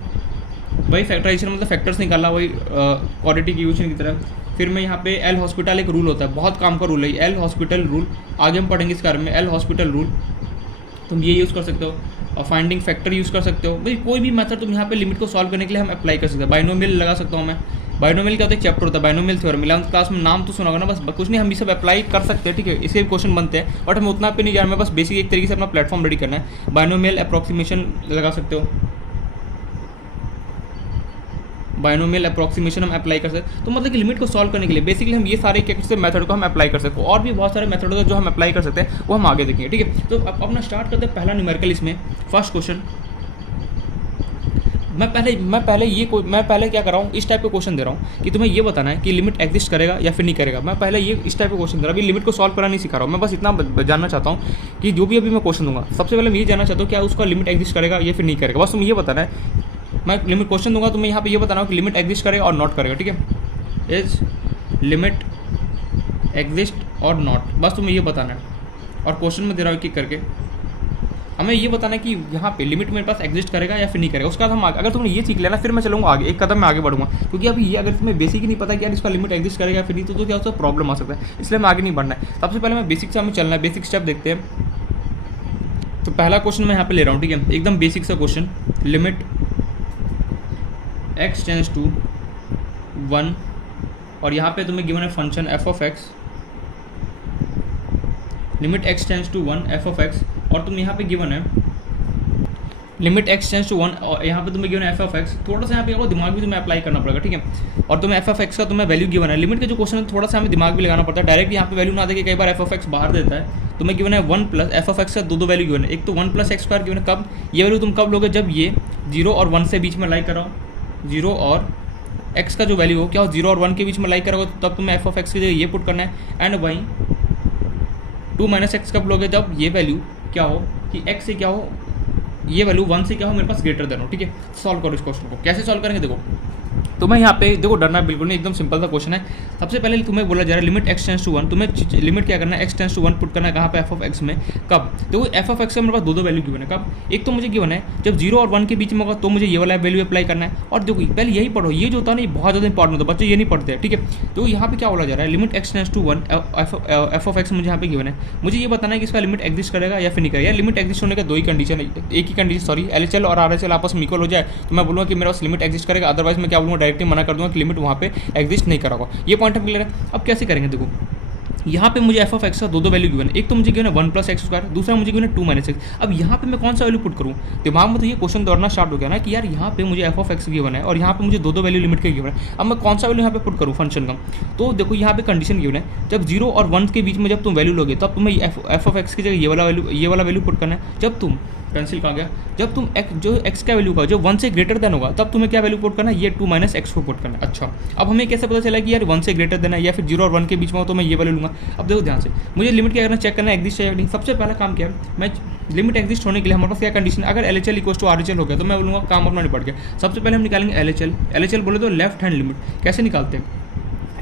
वही फैक्टराइजेशन मतलब फैक्टर्स निकालना, वही क्वाड्रेटिक इक्वेशन की तरह। फिर मैं यहाँ पे एल हॉस्पिटल एक रूल होता है, बहुत काम का रूल है एल हॉस्पिटल रूल, आगे हम पढ़ेंगे इस बारे में। एल हॉस्पिटल रूल तुम ये यूज़ कर सकते हो, और फाइंडिंग फैक्टर यूज़ कर सकते हो। भाई कोई भी मेथड तुम यहाँ पे लिमिट को सॉल्व करने के लिए हम अप्लाई कर सकते हैं। बाइनोमियल लगा सकता हूँ मैं। बाइनोमियल क्या होता है, चैप्टर होता है बाइनोमियल थ्योरम, 11th क्लास में नाम तो सुना होगा ना, बस कुछ नहीं, हम ये सब अप्लाई कर सकते हैं। ठीक है, इसके क्वेश्चन बनते हैं, बट हमें उतना पे नहीं जाना, बस बेसिक एक तरीके से अपना प्लेटफॉर्म रेडी करना है। बाइनोमियल अप्रॉक्सीमेशन लगा सकते हो, बाइनोमियल अप्रॉक्सीमेशन हम अप्लाई कर सकते हैं। तो मतलब कि लिमिट को सॉल्व करने के लिए बेसिकली हम ये सारे कैसे मेथड को हम अप्लाई कर सकते हैं, और भी बहुत सारे मेथड होते हैं जो हम अप्लाई कर सकते हैं, वो हम आगे देखेंगे। ठीक है, तो अब अपना स्टार्ट करते हैं पहला न्यूमेरिकल। इसमें फर्स्ट क्वेश्चन मैं पहले क्या कर रहा हूँ, इस टाइप का क्वेश्चन दे रहा हूँ कि तुम्हें ये बताना है कि लिमिट एग्जिस्ट करेगा या फिर नहीं करेगा। मैं पहले ये इस टाइप का क्वेश्चन दे रहा हूँ, अभी लिमिट को सॉल्व करना नहीं सिखा रहा हूँ, मैं बस इतना जानना चाहता हूँ कि जो भी अभी मैं क्वेश्चन दूंगा, सबसे पहले मैं ये जानना चाहता हूँ क्या उसका लिमिट एग्जिस्ट करेगा या फिर नहीं करेगा। बस तुम्हें ये बताना है, मैं लिमिट क्वेश्चन दूंगा, तुम्हें यहाँ पे ये बताना हो कि लिमिट एग्जिस्ट करेगा और नॉट करेगा। ठीक है, इज लिमिट एग्जिस्ट और नॉट, बस तुम्हें ये बताना है। और क्वेश्चन में दे रहा हूँ एक करके, हमें ये बताना है कि यहाँ पे लिमिट मेरे पास एग्जिस्ट करेगा या फिर नहीं करेगा। उसके बाद हम अगर तुमने ये सीख लेना, फिर मैं चलूँगा आगे, एक कदम मैं आगे बढ़ूँगा। क्योंकि अभी ये अगर तुम्हें बेसिक ही नहीं पता कि यार इसका लिमिट एग्जिस्ट करेगा या फिर नहीं, तो क्या उसका प्रॉब्लम आ सकता है, इसलिए मैं आगे नहीं बढ़ना है। सबसे पहले मैं बेसिक से हमें चलना है, बेसिक स्टेप देखते हैं। तो पहला क्वेश्चन मैं यहाँ पे ले रहा हूँ, ठीक है, एकदम बेसिक सा question. Limit x tends to 1 और यहाँ पे तुम्हें गिवन है function f of x, limit x tends to 1 f of x, और तुम यहाँ पे गिवन है लिमिट x टेंड्स टू 1 और यहाँ पे तुम्हें गिवन है f ऑफ x। थोड़ा सा यहाँ पे दिमाग भी तुम्हें अप्लाई करना पड़ेगा। ठीक है, और तुम्हें f ऑफ x का तुम्हें वैल्यू गिवन है। लिमिट के जो क्वेश्चन है थोड़ा सा हमें दिमाग भी लगाना पड़ता है, डायरेक्ट यहाँ पे वैल्यू ना देके कई बार f ऑफ x बाहर देता है। तुम्हें गिवन है 1 प्लस f ऑफ x का दो वैल्यू गिवन है, एक तो 1 प्लस एक्स स्क्वायर गिवन है। कब ये वैल्यू तुम कब लोगे, जब ये 0 और 1 से बीच में लाइक कराओ, 0 और x का जो वैल्यू हो क्या हो 0 और 1 के बीच में लाइक करोगे, तब तुम्हें f ऑफ x की जगह ये पुट करना है। एंड वहीं 2 माइनस एक्स कब लोगे, जब ये वैल्यू क्या हो कि x से क्या हो, ये वैल्यू 1 से क्या हो मेरे पास ग्रेटर देन हो। ठीक है, सॉल्व करो इस क्वेश्चन को। कैसे सॉल्व करेंगे देखो, तो मैं यहाँ पे देखो डरना बिल्कुल नहीं, एकदम सिंपल सा क्वेश्चन है। सबसे पहले तुम्हें बोला जा रहा है लिमिट x टेंड्स टू 1, तुम्हें लिमिट क्या करना है x टेंड्स टू 1 पुट करना है कहाँ पे, f ऑफ x में। कब देखो f ऑफ x का मेरे पास दो वैल्यू गिवन है। कब, एक तो मुझे गिवन है जब 0 और 1 के बीच में होगा तो मुझे ये वाला वैल्यू अप्लाई करना है। और देखो पहले यही पढ़ो, ये जो होता है ना ये बहुत ज़्यादा इंपॉर्टेंट होता है, बच्चे ये नहीं पढ़ते हैं। ठीक है, तो यहाँ पे क्या बोला जा रहा है, limit x tends to 1 f of x मुझे यहाँ पे गिवन है। मुझे ये बताना है कि इसका लिमिट एग्जिस्ट करेगा या फिर नहीं करेगा। लिमिट एग्जिस्ट होने का दो ही कंडीशन है, एक ही कंडीशन सॉरी, LHL और RHL आपस में इक्वल हो जाए तो मैं बोलूँगा कि मेरे पास लिमिट एग्जिस्ट करेगा, अदरवाइज मैं क्या बोलूँगा, डायरेक्टली मना कर दूँगा कि लिमिट वहाँ पे एग्जिस्ट नहीं करा होगा। ये पॉइंट हम क्लियर है। अब कैसे करेंगे देखो, यहाँ पे मुझे f ऑफ x का दो वैल्यू गिवन है, एक तो मुझे गिवन है 1 प्लस एक्स स्क्वायर, दूसरा मुझे गिवन है 2 माइनस एक्स। अब यहाँ पे मैं कौन सा वैल्यू पुट करूँ, दिमाग में तो ये क्वेश्चन दौड़ना स्टार्ट हो गया ना कि यार यहाँ पे मुझे f ऑफ x गिवन है और यहाँ पे मुझे दो वैल्यू लिमिट के गिवन है। अब मैं कौन सा वैल्यू यहाँ पे पुट करूँ फंक्शन का, तो देखो यहाँ पे कंडीशन गिवन है जब 0 और 1 के बीच में जब तुम वैल्यू लोगे तब तुम्हें f ऑफ x की जगह ये वाला वैल्यू पुट करना है। जब तुम पेंसिल कहाँ गया, जब तुम जो x का वैल्यू का जो 1 से ग्रेटर देन होगा तब तुम्हें क्या वैल्यू पुट करना है, ये 2 माइनस एक्स को पुट करना है। अच्छा, अब हमें कैसे पता चला कि यार 1 से ग्रेटर देना है या फिर 0 और 1 के बीच में हो तो मैं ये वैल्यू लूँगा। अब देखो ध्यान से, मुझे लिमिट क्या करना, चेक करना है एग्जिस्ट है या नहीं। सबसे पहला काम क्या है, मैं लिमिट एग्जिस्ट होने के लिए हमारे पास क्या कंडीशन, अगर LHL इक्वल टू RHL हो गया तो मैं बोलूँगा काम अपना निपट गया। सबसे पहले हम निकालेंगे LHL बोले तो लेफ्ट हैंड लिमिट। कैसे निकालते हैं,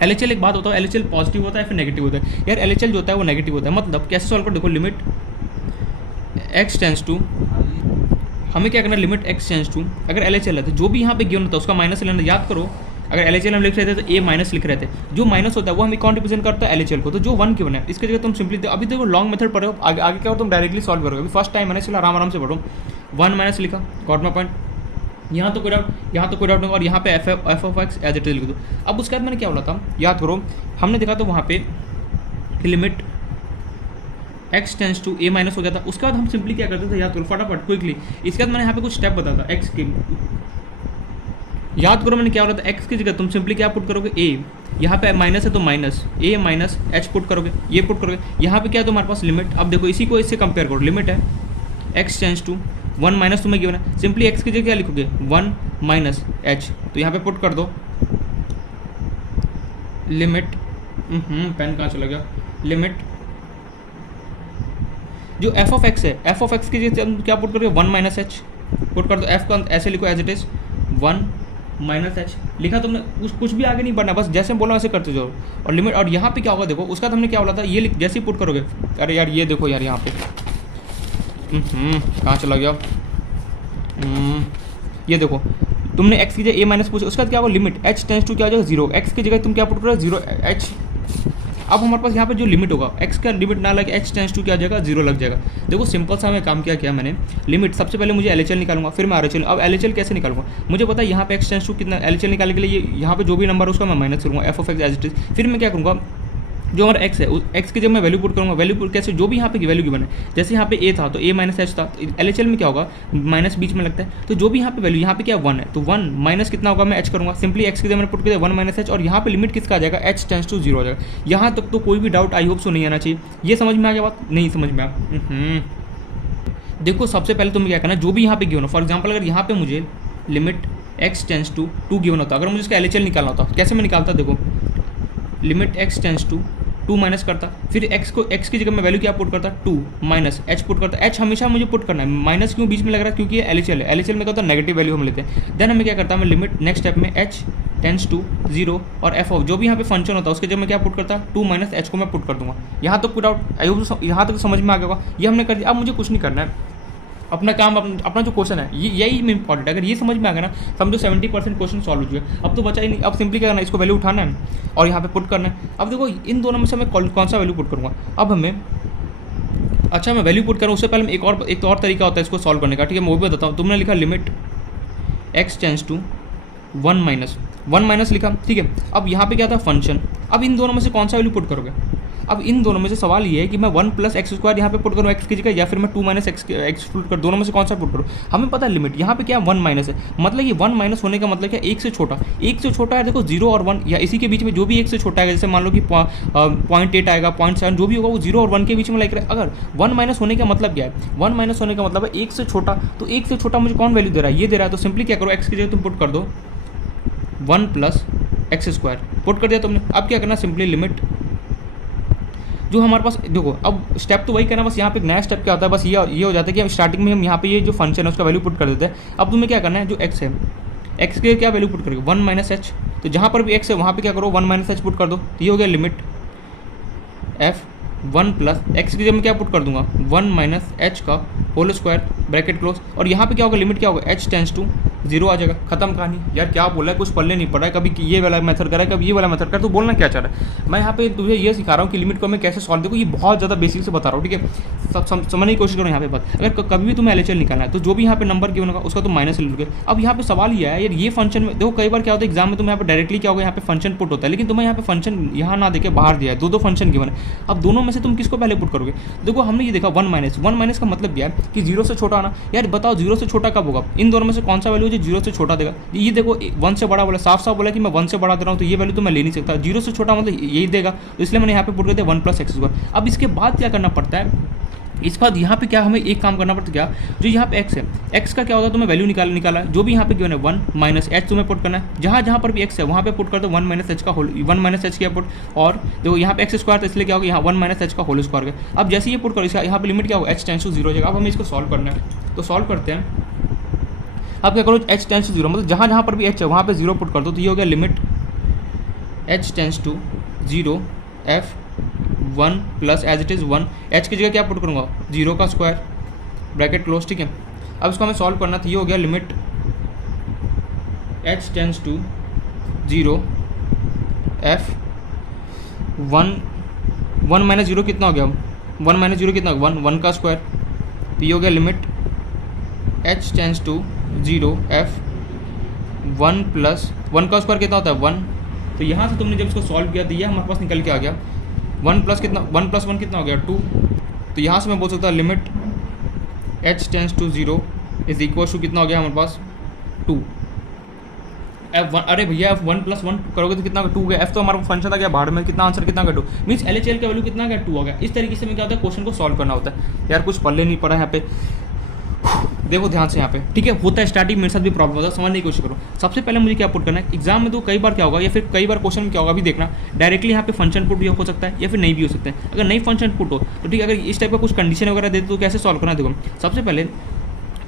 LHL एक बात होता है, LHL पॉजिटिव होता है फिर नेगेटिव होता है। यार LHL जो होता है वो नेगेटिव होता है, मतलब कैसे सॉल्व कर, देखो लिमिट x टेंड्स टू, हमें क्या करना है, लिमिट x टेंड्स टू, अगर LHL है तो जो भी यहाँ पे गिवन होता है उसका माइनस लेना। याद करो अगर LHL हम लिख रहे थे तो A माइनस लिख रहे थे, जो माइनस होता है वो हमें कौन रिप्रेजेंट करता है LHL को, तो जो 1 गिवन है इसके जगह तुम सिंपली अभी देखो लॉन्ग मेथड पढ़ो, आगे आगे क्या हो तुम डायरेक्टली सॉल्व करोगे। अभी फर्स्ट टाइम मैंने चला आराम से पढ़ो, 1 माइनस लिखा, गॉट माई पॉइंट, यहाँ तो कोई डाउट नहीं, और यहाँ पे f of x as it is लिख दो। अब उसके बाद मैंने क्या बोला था याद करो, हमने देखा तो वहाँ पे limit x tends to a minus हो गया था। उसके बाद हम सिंपली क्या करते थे याद करो फटाफट क्विकली, इसके बाद मैंने यहाँ पे कुछ स्टेप बताया था x के, याद करो मैंने क्या बोला था, x की जगह तुम सिंपली क्या पुट करोगे a, यहाँ पे माइनस है तो minus a minus h put करोगे, ये पुट करोगे, यहाँ पे क्या है तुम्हारे पास लिमिट, अब देखो इसी को इससे कंपेयर करो, लिमिट है x टेंस टू 1 माइनस तुम्हें गिवन है, सिंपली x की जगह क्या लिखोगे 1 माइनस h, तो यहाँ पे पुट कर दो लिमिट, पेन कहाँ चला गया, लिमिट जो एफ ऑफ एक्स है, एफ ऑफ एक्स की जगह क्या पुट करोगे 1 माइनस एच पुट कर दो, एफ को ऐसे लिखो as it is 1 minus h लिखा तुमने, कुछ भी आगे नहीं बढ़ना, बस जैसे बोला वैसे करते जाओ, और लिमिट, और यहाँ पे क्या होगा देखो, उसका हमने क्या बोला था, ये जैसे ही पुट करोगे, अरे यार ये देखो यार यहाँ पे कहाँ चला गया, ये देखो तुमने x की जगह a माइनस पूछा, उसका क्या होगा लिमिट h टेंस टू क्या हो जाएगा 0, x की जगह तुम क्या पुट करोगे 0 h, अब हमारे पास यहाँ पे जो लिमिट होगा x का लिमिट ना लगे h टेंस टू क्या आ जाएगा 0 लग जाएगा। देखो सिंपल सा हमें काम क्या किया मैंने, लिमिट सबसे पहले मुझे LHL निकालूंगा, फिर मैं RHL, अब LHL कैसे निकालूंगा, मुझे पता है यहाँ पे x टेंस टू कितना, LHL निकालने के लिए यहाँ पे जो भी नंबर है उसका मैं माइनस करूँगा, f of x as it is, फिर मैं क्या करूँगा जो हमारा x है उस x की जब मैं वैल्यू पुट करूँगा, वैल्यू पुट कैसे, जो भी यहाँ पे वैल्यू गिवन है, जैसे यहाँ पे a था तो a माइनस एच था, LHL में क्या होगा माइनस बीच में लगता है, तो जो भी यहाँ पे वैल्यू, यहाँ पे क्या 1 है तो 1 माइनस कितना होगा मैं h करूँगा, सिंपली x की जब मैंने पुट किया 1 माइनस एच, और यहाँ पे लिमिट किसका आ जाएगा h टेंस टू 0 हो जाएगा। यहाँ तक तो कोई भी डाउट आई होप सो नहीं आना चाहिए, ये समझ में आ गया बात, नहीं समझ में आया। देखो सबसे पहले तुम्हें क्या करना है, जो भी यहाँ पे गिवन हो, फॉर एग्जाम्पल अगर यहाँ पे मुझे limit x tends to 2 given होता, अगर मुझे इसका LHL निकालना होता, कैसे मैं निकालता, देखो limit x tends to 2 minus करता, फिर x की जगह मैं वैल्यू क्या पुट करता 2 माइनस h पुट करता, h हमेशा मुझे पुट करना है, माइनस क्यों बीच में लग रहा है क्योंकि ये LHL है, LHL में क्या होता है नेगेटिव वैल्यू हम लेते हैं, देन हमें क्या करता है मैं लिमिट नेक्स्ट स्टेप में h टेंस टू 0 और f ऑफ जो भी यहाँ पे फंक्शन होता है उसके जब मैं क्या पुट करता 2 माइनस h को मैं पुट कर दूंगा। यहाँ तक पुट आउट आई होप यहाँ तक समझ में आ गया होगा, ये हमने कर दिया। अब मुझे कुछ नहीं करना है, अपना काम अपना जो क्वेश्चन है यही इंपॉर्टेंट है, अगर ये समझ में आ गया ना समझो 70% क्वेश्चन सॉल्व हो चुके। अब तो बचा ही नहीं, अब सिंपली क्या करना है, इसको वैल्यू उठाना है और यहाँ पे पुट करना है। अब देखो इन दोनों में से मैं कौन सा वैल्यू पुट करूँगा, अब हमें अच्छा मैं वैल्यू पुट करूँ उससे पहले एक और तरीका होता है इसको सॉल्व करने का, ठीक है मैं वो भी बताता हूँ। तुमने लिखा limit x tends to 1 minus लिखा, ठीक है। अब यहाँ पे क्या था फंक्शन, अब इन दोनों में से कौन सा वैल्यू पुट करोगे, अब इन दोनों में से सवाल ये है कि मैं 1 प्लस एक्स स्क्वायर यहाँ पे पुट करूँ x की जगह, या फिर मैं 2 माइनस एक्स पुट कर, दोनों में से कौन सा पुट करूँ। हमें पता है लिमिट यहाँ पे क्या 1 माइनस है, मतलब ये 1 माइनस होने का मतलब क्या, एक से छोटा है। देखो 0 और 1 या इसी के बीच में जो भी एक से छोटा है, जैसे मान लो कि 0.8 आएगा 0.7 जो भी होगा वो 0 और 1 के बीच में लाइक रहे। अगर 1 माइनस होने का मतलब क्या है, 1 माइनस होने का मतलब है एक से छोटा, तो एक से छोटा मुझे कौन वैल्यू दे रहा है, ये दे रहा है। तो सिंपली क्या करो, x की जगह तुम पुट कर दो 1 प्लस एक्स स्क्वायर पुट कर दिया तुमने। अब क्या करना, सिंपली लिमिट जो हमारे पास, देखो अब स्टेप तो वही करना, बस यहाँ पे एक नया स्टेप क्या होता है, बस ये हो जाता है कि स्टार्टिंग में हम यहाँ पे ये जो फंक्शन है उसका वैल्यू पुट कर देते हैं। अब तुम्हें क्या करना है, जो x है x के क्या वैल्यू पुट करोगे 1 माइनस एच, तो जहाँ पर भी x है वहाँ पे क्या करो 1 माइनस एच पुट कर दो, तो ये हो गया लिमिट f 1 प्लस एक्स की जगह मैं क्या पुट कर दूंगा 1 माइनस एच का होल स्क्वायर ब्रैकेट क्लोज, और यहाँ पे क्या होगा लिमिट क्या होगा h टेंस टू 0 आ जाएगा, खत्म कहानी। यार क्या बोला है, कुछ पढ़ने नहीं पड़ा है, कभी ये वाला मेथड करा है कभी ये वाला मेथड कर, तो बोलना क्या चाह रहा है। मैं यहाँ पे तुझे ये सिखा रहा हूँ कि लिमिट को मैं कैसे सॉल्व, देखो ये बहुत ज़्यादा बेसिक से बता रहा हूँ, ठीक है समझने की कोशिश करो। यहाँ पे बात अगर कभी भी तुम्हें LHL निकालना है तो जो भी यहाँ पे नंबर गिवन होगा उसका तो माइनस ले लोगे। अब यहाँ पे सवाल ये है यार, ये फंक्शन में देखो कई बार क्या होता है एग्जाम में तुम्हें यहाँ पे डायरेक्टली क्या होगा, यहाँ पे फंक्शन पुट होता है, लेकिन तुम्हें यहाँ पे फंक्शन यहाँ ना देके बाहर दिया है, दो फंक्शन गिवन है। अब दोनों में से तुम किसको पहले पुट करोगे, देखो हमने ये देखा 1 माइनस का मतलब क्या है कि 0 से छोटा आना। यार बताओ 0 से छोटा कब होगा, इन दोनों में से कौन सा वैल्यू जो 0 से छोटा देगा। ये देखो 1 से बड़ा बोला, साफ बोला कि मैं 1 से बड़ा दे रहा हूँ, तो ये वैल्यू तो मैं ले नहीं सकता, 0 से छोटा मतलब यही देगा, तो इसलिए मैंने यहाँ पे पुट कर दिया 1 प्लस एक्स स्क्वायर। अब इसके बाद क्या करना पड़ता है, इसके बाद यहाँ पे क्या हमें एक काम करना पड़ता है, क्या जो यहाँ पे x है, x का क्या होता है तुम्हें वैल्यू निकाला जो भी यहाँ पे गिवन है 1 माइनस एच तुम्हें पुट करना है, जहाँ पर भी x है वहाँ पे पुट कर दो 1 माइनस एच का होल, 1 माइनस एच का पुट, और देखो यहाँ पे एक्स स्क्वायर, तो इसलिए क्या होगा यहाँ 1 माइनस एच का होल स्क्वायर का। अब जैसे ये पुट करो इसका यहाँ पे लिमिट क्या होगा h टेंस टू 0 हो जाएगा। अब हमें इसको सॉल्व करना है, तो सॉल्व करते हैं। अब क्या करो h टेंस टू 0 मतलब जहाँ पर भी h है वहाँ पे 0 पुट कर दो, तो ये हो गया limit h tends to 0 f 1 plus as it is 1, h की जगह क्या पुट करूँगा 0 का स्क्वायर ब्रैकेट क्लोज, ठीक है। अब इसको हमें सॉल्व करना था, ये हो गया limit h tends to 0 f 1 minus zero कितना हो गया, 1 माइनस जीरो कितना, 1 का स्क्वायर, तो ये हो गया limit h tends to 0 f 1 plus 1 का स्क्वायर कितना होता है 1, तो यहाँ से तुमने जब इसको सॉल्व किया तो ये हमारे पास निकल के आ गया 1 प्लस कितना, 1 प्लस 1 कितना हो गया 2, तो यहाँ से मैं बोल सकता हूँ limit h tends to 0 is equal to कितना हो गया हमारे पास 2 f1, अरे भैया f1 प्लस 1 करोगे तो कितना 2 गया, f तो हमारा फंक्शन था क्या बाहर में, कितना आंसर कितना का 2 मीन्स LHL का वैल्यू कितना का 2 हो गया। इस तरीके से मैं क्या होता है क्वेश्चन को सॉल्व करना होता है। यार कुछ पल्ले नहीं पड़ा यहाँ पे, देखो ध्यान से यहाँ पे, ठीक है। होता है स्टार्टिंग मेरे साथ भी प्रॉब्लम होता है, समझने की कोशिश करो। सबसे पहले मुझे क्या पुट करना है, एग्जाम में तो कई बार क्या होगा या फिर कई बार क्वेश्चन में क्या होगा, अभी देखना डायरेक्टली यहाँ पे फंक्शन पुट भी हो सकता है या फिर नहीं भी हो सकता है। अगर नहीं फंक्शन पुट हो तो ठीक है, अगर इस टाइप का कुछ कंडीशन वगैरह देते तो कैसे सॉल्व करना है। देखो सबसे पहले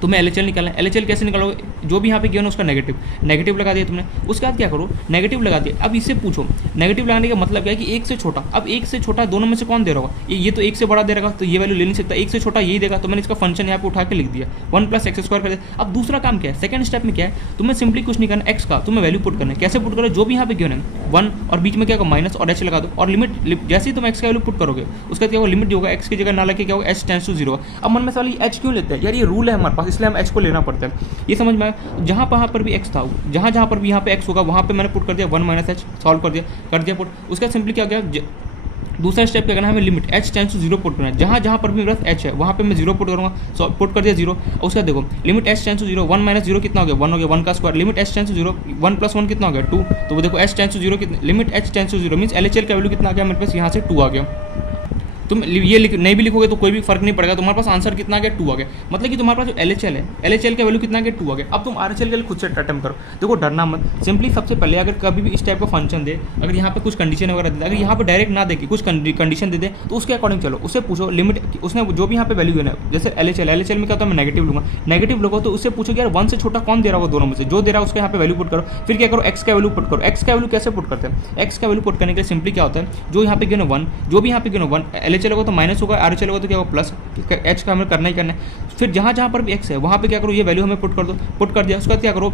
तुम्हें LHL निकालना है। LHL कैसे निकालोगे, जो भी यहाँ पे गिवन उसका नेगेटिव लगा दिया तुमने, उसके बाद क्या करो नेगेटिव लगा दिया। अब इससे पूछो नेगेटिव लगाने का मतलब क्या है कि एक से छोटा, अब एक से छोटा दोनों में से कौन दे रहा होगा, ये तो एक से बड़ा दे रहा तो ये वैल्यू ले नहीं सकता, एक से छोटा यही देगा, तो मैंने इसका फंक्शन यहाँ पे उठा के लिख दिया 1 प्लस एक्स स्क्वायर कर दिया। अब दूसरा काम क्या है, सेकंड स्टेप में क्या है, तुम्हें सिंपली कुछ नहीं करना, एक्स का तुम्हें वैल्यू पुट करना है। कैसे पुट करो, जो भी यहाँ पे गिवन है 1 और बीच में क्या होगा माइनस और h लगा दो, और लिमिट जैसे ही तुम एक्स का वैल्यू पुट करोगे उसका क्या होगा लिमिट जो होगा एक्स की जगह ना लगे क्या होगा h टेंस टू 0। अब मन में सवाल h क्यों लेते हैं यार, ये रूल है हमारे पास इसलिए हम h को लेना पड़ता है, ये समझ में आया। जहाँ पर भी x था, जहाँ पर भी यहाँ पे x होगा वहाँ पे मैंने पुट कर दिया 1 माइनस h, सॉल्व कर दिया पुट। उसका सिंपली क्या गया, दूसरा स्टेप क्या करना है, हमें limit h tends to 0 put करना है। जहाँ पर भी मेरा h है वहाँ पे मैं 0 पुट करूँगा, पुट कर दिया 0। और उसका देखो limit h tends to 0, 1 minus 0 कितना हो गया 1 हो गया, 1 का square, limit h tends to 0 1 plus 1 कितना हो गया 2, तो वो देखो h टेंस टू 0 कितना, limit h tends to 0 means LHL का वैल्यू कितना आ गया मेरे पास यहाँ से 2 आ गया। तुम ये नहीं भी लिखोगे तो कोई भी फर्क नहीं पड़ेगा, तुम्हारे पास आंसर कितना आ गया 2 आ गया। मतलब कि तुम्हारे पास जो LHL है, LHL का वैल्यू कितना आ गया 2 आ गया। अब तुम RHL के लिए खुद से अटेम्प्ट करो, देखो डरना मत। सिंपली सबसे पहले अगर कभी भी इस टाइप का फंक्शन दे, अगर यहाँ पे कुछ कंडीशन वगैरह दे, अगर यहाँ पे डायरेक्ट ना दे के कुछ कंडीशन दे दे तो उसके अकॉर्डिंग चलो, उससे पूछो लिमिट, उसने जो भी यहाँ पे वैल्यू है ना, जैसे LHL में क्या होता है मैं नेगेटिव लूँगा, नेगेटिव लोगो तो उससे पूछो कि यार 1 से छोटा कौन दे रहा हो, दोनों में से जो दे रहा है उसके यहाँ पे वैल्यू पुट करो। फिर क्या करो x का वैल्यू पुट करो। x का वैल्यू कैसे पुट करते हैं, x का वैल्यू पुट करने के लिए सिंपली क्या होता है, जो यहाँ पे गिनो 1, जो भी यहाँ पे गिनो 1, LHL होगा तो माइनस होगा, RHL होगा तो क्या होगा प्लस, h का हमें करना ही करना है। फिर जहाँ पर भी x है वहाँ पे क्या करो ये वैल्यू हमें पुट कर दो, पुट कर दिया। उसके बाद क्या करो,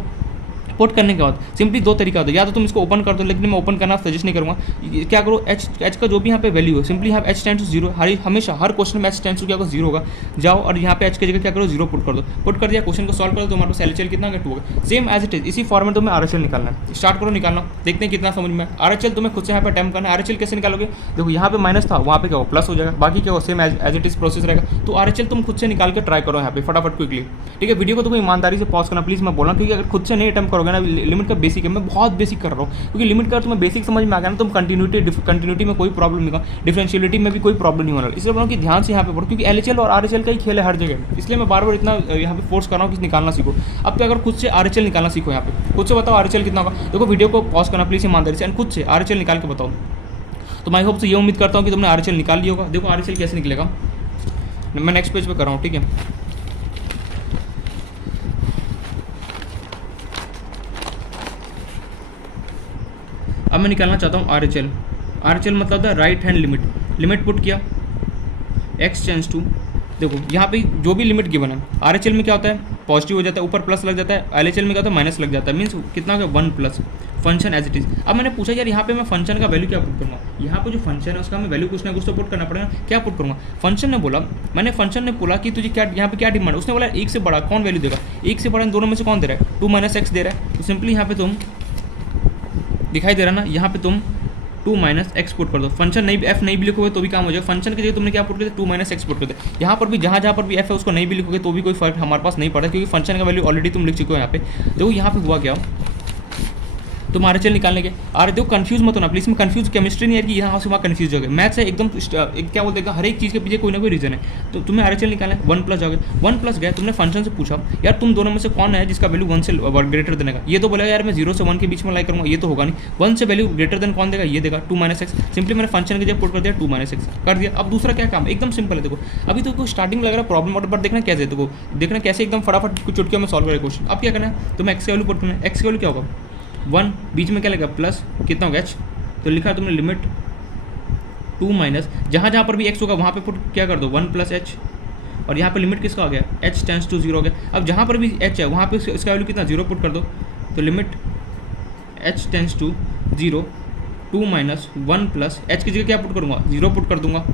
पुट करने के बाद सिंपली दो तरीका होता है, या तो तुम इसको ओपन कर दो, लेकिन मैं ओपन करना सजेस्ट नहीं करूँगा। क्या करो h का जो भी यहाँ पे वैल्यू है सिंपली यहाँ h टेंस टू 0, हमेशा हर क्वेश्चन में h टेंस टू क्या होगा 0 होगा, जाओ और यहाँ पे h की जगह क्या करो 0 पुट कर दो। पुट कर दिया, क्वेश्चन को सॉल्व कर दो, तो हमारे पास LHL कितना होगा 2 होगा। सेम एज इट इज इसी फॉर्मेट तुम्हें RHL निकालना है, स्टार्ट करो निकालना, देखते हैं कितना समझ में। RHL तुम्हें खुद से यहाँ पे अटेम्प्ट करना है। RHL कैसे निकालोगे, देखो यहाँ पे माइनस था वहाँ पे क्या होगा प्लस हो जाएगा, बाकी क्या होगा same as it is process रहेगा। तो RHL तुम खुद से निकाल के ट्राई करो यहाँ पे फटाफट क्विकली, ठीक है। वीडियो को तुम्हें ईमानदारी से पॉज करना प्लीज़, मैं बोल रहा हूँ, क्योंकि अगर खुद से नहीं अटेम्प्ट करोगे ना, लिमिट का बेसिक है, मैं बहुत बेसिक कर रहा हूँ, क्योंकि लिमिट का तुम्हें बेसिक समझ में आ गया ना, तुम कंटिन्यूटी में कोई प्रॉब्लम नहीं होगा, डिफरेंशियलिटी में भी कोई प्रॉब्लम नहीं होना। इसलिए बोल रहा हूँ कि ध्यान से यहाँ पे पढ़ो, क्योंकि LHL और RHL का ही खेल है हर जगह, इसलिए मैं बार बार इतना यहाँ पे फोर्स कर रहा हूँ कि निकालना सीखो। अब तो अगर खुद से RHL निकालना सीखो, यहाँ पे खुद से बताओ RHL कितना होगा। देखो वीडियो को पॉज करना प्लीज़ ईमानदारी से, एंड खुद से RHL निकाल के बताओ। तो मैं होप से ये उम्मीद करता हूँ कि तुमने RHL निकाल लिया होगा। देखो RHL कैसे निकलेगा, मैं नेक्स्ट पेज पे कर रहा हूँ, ठीक है। अब मैं निकालना चाहता हूँ RHL मतलब था राइट हैंड लिमिट पुट किया x टेंस टू, देखो यहाँ पे जो भी लिमिट गिवन है RHL में क्या होता है पॉजिटिव हो जाता है, ऊपर प्लस लग जाता है, LHL में क्या होता है माइनस लग जाता है, मीन्स कितना हो गया 1 plus function as it is. अब मैंने पूछा यार यहाँ पे मैं फंक्शन का वैल्यू क्या पुट करूँगा, यहाँ पे जो फंक्शन है उसका मैं वैल्यू कुछ ना कुछ तो पुट करना पड़ेगा, क्या पुट करूँगा। फंक्शन ने बोला कि तुझे क्या यहाँ पे क्या डिमांड, उसने बोला एक से बड़ा कौन वैल्यू देगा, एक से बड़ा दोनों में से कौन दे रहा है 2 माइनस एक्स दे रहा है। तो सिंपली यहाँ पे तुम दिखाई दे रहा ना, यहाँ पे तुम 2 माइनस एक्स पुट कर दो। फंक्शन नहीं f नहीं भी लिखोगे तो भी काम हो जाएगा, फंक्शन की जगह तुमने क्या पुट कर दिया 2 माइनस एक्स पुट कर दिया। यहाँ पर भी जहाँ पर भी f है उसको नहीं भी लिखोगे तो भी कोई फर्क हमारे पास नहीं पड़ा, क्योंकि फंक्शन का वैल्यू ऑलरेडी तुम लिख चुके हो यहाँ पे। देखो यहाँ पे हुआ क्या, तुम RHL निकालने के अरे देखो कंफ्यूज मत होना प्लीज़, में कंफ्यूज केमिस्ट्री नहीं है कि यहाँ से वहाँ कंफ्यूज हो गए, मैथ्स है एकदम क्या बोलते हैं हर एक चीज़ के पीछे कोई ना कोई रीजन है। तो तुम्हें RHL निकालना है, 1 प्लस जाओगे, 1 प्लस गया, तुमने फंक्शन से पूछा यार तुम दोनों में से कौन है जिसका वैल्यू 1 से ग्रेटर देने का, ये तो बोलेगा यार मैं 0 से 1 के बीच में लाई करूँगा, ये तो होगा नहीं। 1 से वैल्यू ग्रेटर देन कौन देगा, ये देगा 2 माइनस एक्स। सिंपली मैंने फंक्शन की जगह पुट कर दिया 2 माइनस एक्स कर दिया। अब दूसरा क्या काम, एकदम सिंपल है। देखो अभी तो स्टार्टिंग लग रहा है प्रॉब्लम ऑर्डर पर, देखना कैसे, देखो देखना कैसे एकदम फटाफट कुछ चुटकियों में सॉल्व करेगा क्वेश्चन। अब क्या करना है, तुम्हें एक्स का वैल्यू पुट करना है, एक्स का वैल्यू क्या होगा 1, बीच में क्या लगेगा प्लस कितना होगा h, तो लिखा तुमने लिमिट 2 माइनस जहाँ पर भी x होगा वहाँ पे पुट क्या कर दो 1 प्लस h, और यहाँ पे लिमिट किसका हो गया h टेंस टू 0 हो गया। अब जहाँ पर भी h है वहाँ पे इसका वैल्यू कितना 0 पुट कर दो, तो limit h tends to 0 2 minus 1 plus h की जगह क्या पुट करूँगा 0 पुट कर दूंगा।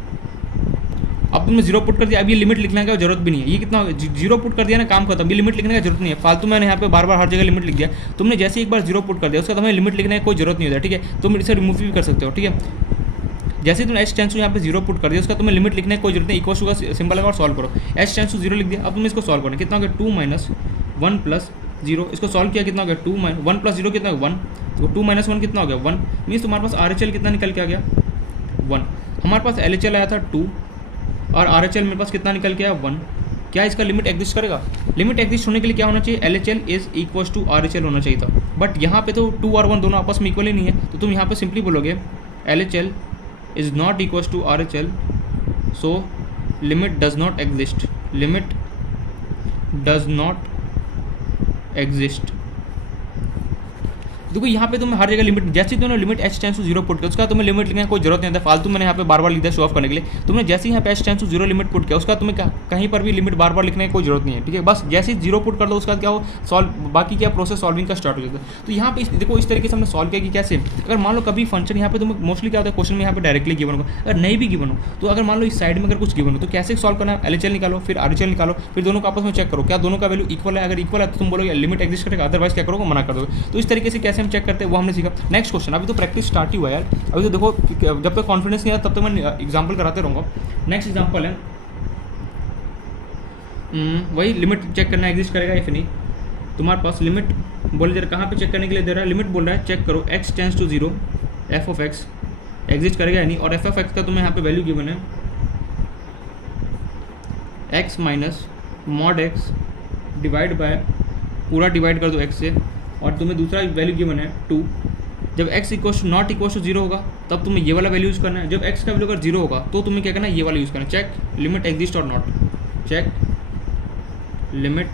अब तुमने 0 पुट कर दिया, अब ये लिमिट लिखने की जरूरत भी नहीं है, ये कितना 0 पुट कर दिया ना, काम खत्म, ये लिमिट लिखने की जरूरत नहीं है, फालतू मैंने यहाँ पे बार बार हर जगह लिमिट लिख दिया। तुमने जैसे एक बार 0 पुट कर दिया उसका तुम्हें लिमिट लिखने की कोई जरूरत नहीं होता, ठीक है, तुम इसे रिमूव भी कर सकते हो, ठीक है। जैसे तुमने एच टेंस टू यहाँ पे 0 पुट कर दिया उसका तुम्हें लिमिट लिखने की कोई जरूरत नहीं, इक्वल टू का सिंबल लगा और सॉल्व करो। एच टेंस टू 0 लिख दिया, अब तुम्हें इसको सॉल्व करना, कितना हो गया 2 माइनस 1 प्लस 0, इसको सॉल्व किया कितना हो गया 2 माइनस 1 प्लस 0 कितना हो गया 1, तो 2 माइनस 1 कितना हो गया 1, मीन्स तुम्हारे पास RHL कितना निकल के आ गया 1। हमारे पास LHL आया था 2 और RHL मेरे पास कितना निकल के आया 1। क्या इसका लिमिट एग्जिस्ट करेगा? लिमिट एग्जिस्ट होने के लिए क्या होना चाहिए, LHL is equal to RHL होना चाहिए था, बट यहाँ पे तो 2 और 1 दोनों आपस में इक्वल ही नहीं है, तो तुम यहाँ पे सिंपली बोलोगे LHL is not equals to RHL, so limit does not exist, limit does not exist। देखो यहाँ पे तुम्हें हर जगह लिमिट, जैसे तुमने limit h tends to 0 put किया उसका तुम्हें लिमिट लिखने की कोई जरूरत नहीं होता, फालतू मैंने यहाँ पे बार बार लिख दिया शो ऑफ करने के लिए। तुमने जैसे ही यहाँ पे h tends to 0 limit put किया उसका तुम्हें कहीं पर भी लिमिट बार बार लिखने की कोई जरूरत नहीं है, ठीक है। बस जैसे ही 0 पुट कर दो उसका क्या हो सॉल्व, बाकी क्या प्रोसेस सॉल्विंग का स्टार्ट हो जाता है। तो यहाँ पे देखो इस तरीके से हमने सॉल्व किया कि कैसे, अगर मान लो कभी फंक्शन यहाँ पे तुम्हें मोस्टली क्या होता है क्वेश्चन में यहाँ पे डायरेक्टली गिवन होगा, अगर नहीं भी गिवन हो तो अगर मान लो इस साइड में अगर कुछ गिवन हो तो कैसे सॉल्व करना है, LHL निकालो फिर RHL निकालो, फिर दोनों को आपस में चेक करो क्या दोनों का वैल्यू इक्वल है, अगर इक्वल है तो तुम बोलोगे लिमिट एग्जिस्ट करेगा, अदरवाइज क्या करोगे मना कर दोगे। तो इस तरीके से कैसे हम चेक करते हैं वो हमने सीखा। नेक्स्ट क्वेश्चन, अभी तो प्रैक्टिस स्टार्ट ही हुआ यार, अभी तो देखो जब तक कॉन्फिडेंस नहीं आता तब तक मैं एग्जांपल कराते रहूँगा। नेक्स्ट एग्जांपल है वही लिमिट चेक करना एग्जिस्ट करेगा या फिर नहीं। तुम्हारे पास लिमिट बोल दे रहा, कहाँ पे चेक करने के लिए दे रहा है, लिमिट बोल रहा है चेक करो x tends to 0 f of x exist करेगा या नहीं, और f ऑफ x का तुम्हें यहाँ पे वैल्यू गिवन है x minus mod x divide by पूरा डिवाइड कर दो x से, और तुम्हें दूसरा वैल्यू गिवन है 2। जब x नॉट इक्वल टू 0 होगा तब तुम्हें ये वाला वैल्यू यूज़ करना है, जब x का वैल्यू अगर 0 होगा तो तुम्हें क्या करना है ये वाला यूज़ करना है, चेक लिमिट एग्जिस्ट और नॉट, चेक लिमिट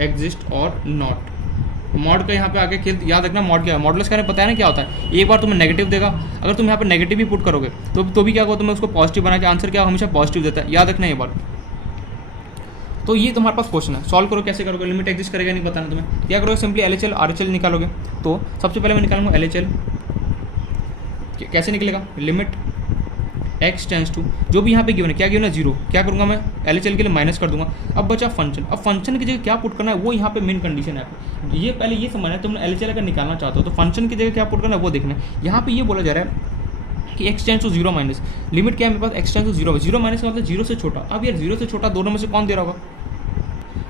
एग्जिस्ट और नॉट। मॉड का यहाँ पे आगे खेल याद रखना, मॉड क्या है, मॉडुलस का पता है ना क्या होता है, एक बार तुम्हें नेगेटिव देगा, अगर तुम यहाँ पे नेगेटिव भी पुट करोगे तो भी क्या होगा तुम्हें उसको पॉजिटिव बना के आंसर क्या हमेशा पॉजिटिव देता है, याद रखना ये बात। तो ये तुम्हारे पास क्वेश्चन है, सॉल्व करो कैसे करोगे, लिमिट एग्जिस्ट करेगा नहीं बताना तुम्हें, क्या करोगे सिंपली LHL RHL निकालोगे। तो सबसे पहले मैं निकालूंगा LHL, कैसे निकलेगा, लिमिट x टेंस टू जो भी यहाँ पे गिवन है क्या गिवन है 0, क्या करूँगा मैं LHL के लिए माइनस कर दूंगा। अब बचा फंक्शन, अब फंक्शन की जगह क्या पुट करना है वो यहाँ पे मेन कंडीशन है, ये पहले ये समझना है, तुमने LHL अगर निकालना चाहते हो तो फंक्शन की जगह क्या पुट करना है वो देखना है। यहाँ पे ये बोला जा रहा है कि x tends to 0 minus limit क्या है मेरे पास x टेंस टू 0 माइनस का मतलब 0 से छोटा। अब यार 0 से छोटा दोनों में से कौन दे रहा होगा,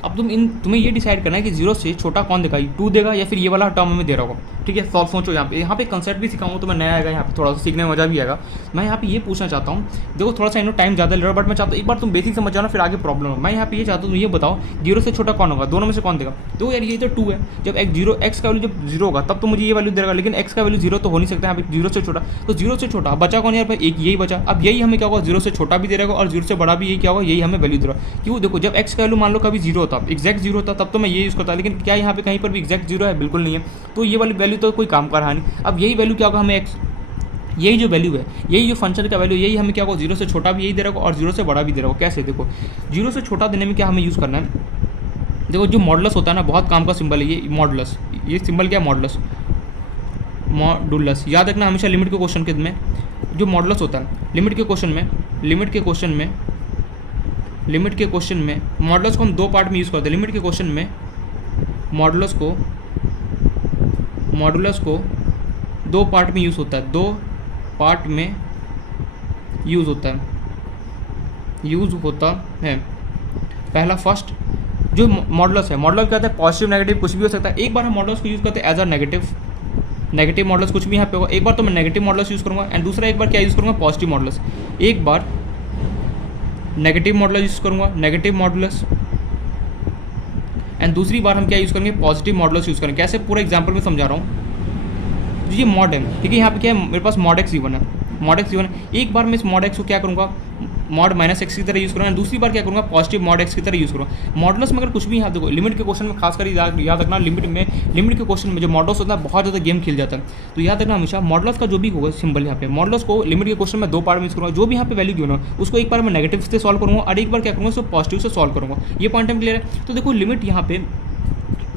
अब तुम्हें ये डिसाइड करना है कि 0 से छोटा कौन देगा, 2 देगा या फिर ये वाला टर्म में दे रहा होगा, ठीक है। सॉल्व सोचो यहाँ पे कंसेप्ट भी सिखाऊंगा तो मैं नया आएगा, यहाँ पे थोड़ा सा सीखने में मजा भी आएगा। मैं यहाँ पे ये पूछना चाहता हूँ, देखो थोड़ा सा इन्होंने टाइम ज़्यादा ले रहा है बट मैं चाहता हूँ एक बार तुम बेसिक समझ जाना फिर आगे प्रॉब्लम हो। मैं यहाँ पे ये चाहता हूँ तुम ये बताओ 0 से छोटा कौन होगा, दोनों में से कौन देगा। तो यार ये तो 2 है, जब x का वैल्यू जब 0 होगा तब तो मुझे ये वैल्यू देगा, लेकिन x का वैल्यू 0 तो हो नहीं सकता यहाँ पे 0 से छोटा, तो 0 से छोटा बचा कौन यार, एक यही बचा। अब यही हमें क्या होगा 0 से छोटा भी दे रहेगा और 0 से बड़ा भी यही क्या होगा, यही हमें वैल्यू दे रहा है। क्यों, देखो जब x का वैल्यू मान लो कभी 0 होता, एक्जैक्ट 0 होता तब तो मैं ये यूज़ करता, लेकिन क्या यहाँ पे कहीं पर भी एक्जैक्ट 0 है, बिल्कुल नहीं है, तो ये वाली वैल्यू तो कोई काम का रहा नहीं। अब यही वैल्यू क्या होगा हमें x, यही जो वैल्यू है, यही जो फंक्शन का वैल्यू, यही हमें क्या होगा 0 से छोटा भी यही दे रहा होगा और 0 से बड़ा भी दे रहा होगा। कैसे, देखो 0 से छोटा देने में क्या हमें यूज़ करना है, देखो जो मॉडुलस होता है ना बहुत काम का सिंबल है ये मॉडुलस, ये सिंबल क्या है मॉडुलस, मॉडुलस याद रखना हमेशा लिमिट के क्वेश्चन के में जो मॉडुलस होता है, लिमिट के क्वेश्चन में मॉडुलस को हम 2 पार्ट में यूज़ करते हैं। लिमिट के क्वेश्चन में मॉडुलस को 2 पार्ट में यूज़ होता है, 2 पार्ट में यूज़ होता है। पहला फर्स्ट जो मॉडुलस है, मॉडुलस क्या होता है पॉजिटिव नेगेटिव कुछ भी हो सकता है। एक बार हम मॉडुलस को यूज़ करते हैं एज अ नेगेटिव मॉडुलस, कुछ भी यहाँ पे होगा। एक बार तो मैं नेगेटिव मॉडुलस यूज़ करूँगा एंड दूसरा एक बार क्या यूज़ करूँगा पॉजिटिव मॉडुलस। एक बार नेगेटिव मॉडुलस यूज़ करूँगा, नेगेटिव मॉडुलस, एंड दूसरी बार हम क्या यूज़ करेंगे पॉजिटिव मॉडुलस यूज़ करेंगे। कैसे, पूरा एग्जांपल में समझा रहा हूँ। तो ये मॉड है, ठीक है, यहाँ पे क्या है मेरे पास मॉड एक्स गिवन है, एक बार मैं इस मॉड एक्स को क्या करूँगा मॉड माइनस एक्स की तरह यूज़ करूँगा, दूसरी बार क्या करूँगा पॉजिटिव मॉड एक्स की तरह यूज़ करूँगा। मॉडुलस में अगर कुछ भी यहाँ देखो लिमिट के क्वेश्चन में खासकर याद रखना, लिमिट के क्वेश्चन में जो मॉडुलस होता है बहुत ज़्यादा गेम खेल जाता है, तो याद रखना हमेशा मॉडुलस का जो भी होगा सिंबल यहाँ पे, मॉडुलस को लिमिट के क्वेश्चन में 2 पार्ट में यूज़ करूँगा। जो भी यहाँ पे वैल्यू गिवन हो उसको एक बार मैं नेगेटिव से सॉल्व करूँगा और एक बार क्या करूँगा उसको पॉजिटिव से सॉल्व करूँगा। ये पॉइंट हम क्लियर है। तो देखो लिमिट यहाँ पे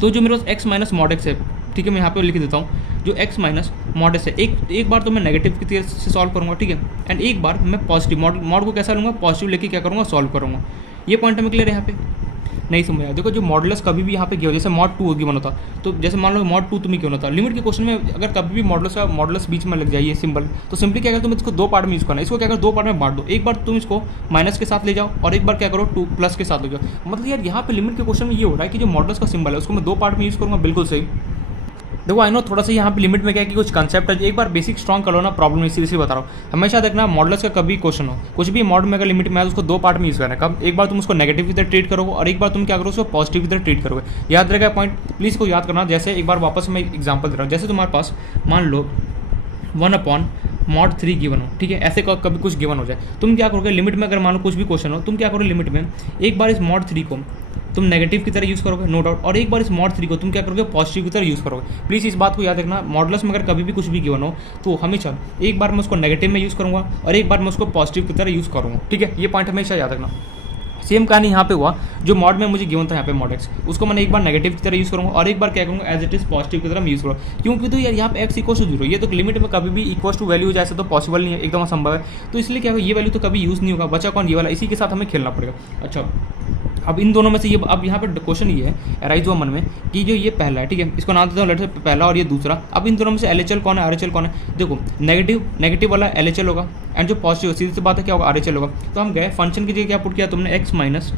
तो जो मेरे पास एक्स माइनस मॉड एक्स है, ठीक है, मैं यहाँ पे लिख देता हूँ। जो x माइनस मॉड एस है, एक बार तो मैं नेगेटिव की तरह से सॉल्व करूँगा, ठीक है, एंड एक बार मैं पॉजिटिव मॉड को कैसा लूँगा, पॉजिटिव लेके क्या करूँगा, सॉल्व करूँगा। ये पॉइंट हमें क्लियर है यहाँ पे, नहीं समझ आया। देखो जो मॉडुलस कभी भी यहाँ पे गिवन, जैसे मॉड 2 गिवन होता, तो जैसे मान लो मॉड 2 तुम्हें क्यों होता, लिमिट के क्वेश्चन में अगर कभी भी मॉडुलस बीच में लग जाइए सिंबल, तो सिंपली क्या करो, तुम इसको दो पार्ट में यूज़ करना, इसको क्या करो, दो पार्ट में बांट दो, एक बार तुम इसको माइनस के साथ ले जाओ और एक बार क्या करो 2 प्लस के साथ ले जाओ। मतलब यार यहाँ पे लिमिट के क्वेश्चन में ये हो रहा है कि जो मॉडुलस का सिंबल है उसको मैं दो पार्ट में यूज़ करूँगा, बिल्कुल सही। देखो आई नो थोड़ा सा यहाँ पे लिमिट में क्या है कि कुछ कंसेप्ट है, एक बार बेसिक स्ट्रॉन्ग कर लो ना, प्रॉब्लम इसी बता रहा हूँ। हमेशा देखना मॉडुलस का कभी क्वेश्चन हो, कुछ भी मॉड में अगर लिमिट में आए उसको दो पार्ट में यूज़ करना है। कब एक बार तुम उसको नेगेटिव की तरह ट्रीट करोगे और एक बार तुम क्या करोगे, उसको पॉजिटिव की तरह ट्रीट करोगे। याद रहेगा पॉइंट, प्लीज़ को याद करना। जैसे एक बार वापस मैं एग्जाम्पल दे रहा हूँ, जैसे तुम्हारे पास मान लो 1/mod 3 गिवन हो, ठीक है, ऐसे कभी कुछ गिवन हो जाए, तुम क्या करोगे लिमिट में, अगर मान लो कुछ भी क्वेश्चन हो, तुम क्या करोगे लिमिट में एक बार इस mod 3 को तुम नेगेटिव की तरह यूज़ करोगे, नो डाउट, और एक बार इस mod 3 को तुम क्या करोगे, पॉजिटिव की तरह यूज़ करोगे। प्लीज़ इस बात को याद रखना, मॉडुलस में अगर कभी भी कुछ भी गिवन हो तो हमेशा एक बार मैं उसको नेगेटिव में यूज़ करूँगा और एक बार मैं उसको पॉजिटिव की तरह यूज़ करूँगा, ठीक है, ये पॉइंट हमेशा याद रखना। सेम कहानी यहाँ पे हुआ, जो मॉड में मुझे गिवन था यहाँ पे mod x, उसको मैंने एक बार नेगेटिव की तरह यूज़ करूँगा और एक बार क्या करूँगा, एज इट इज़ पॉजिटिव की तरह मैं यूज़ करूँगा। क्योंकि तो यार यहाँ पे x इक्वल टू 0, ये तो लिमिट में कभी भी इक्वल टू वैल्यू जैसे तो पॉसिबल नहीं है, एकदम असंभव है, तो इसलिए क्या होगा, ये वैल्यू तो कभी यूज़ नहीं होगा, बचा कौन, ये वाला, इसी के साथ हमें खेलना पड़ेगा। अच्छा अब इन दोनों में से ये, अब यहाँ पे क्वेश्चन ये है अराइज हुआ मन में कि जो ये पहला है, ठीक है, इसको नाम देता हूँ लेटर पहला और ये दूसरा। अब इन दोनों में से LHL कौन है, RHL कौन है। देखो नेगेटिव वाला LHL होगा एंड जो पॉजिटिव, सीधी सी बात है क्या होगा, RHL होगा। तो हम गए फंक्शन की जगह क्या पुट किया तुमने, x minus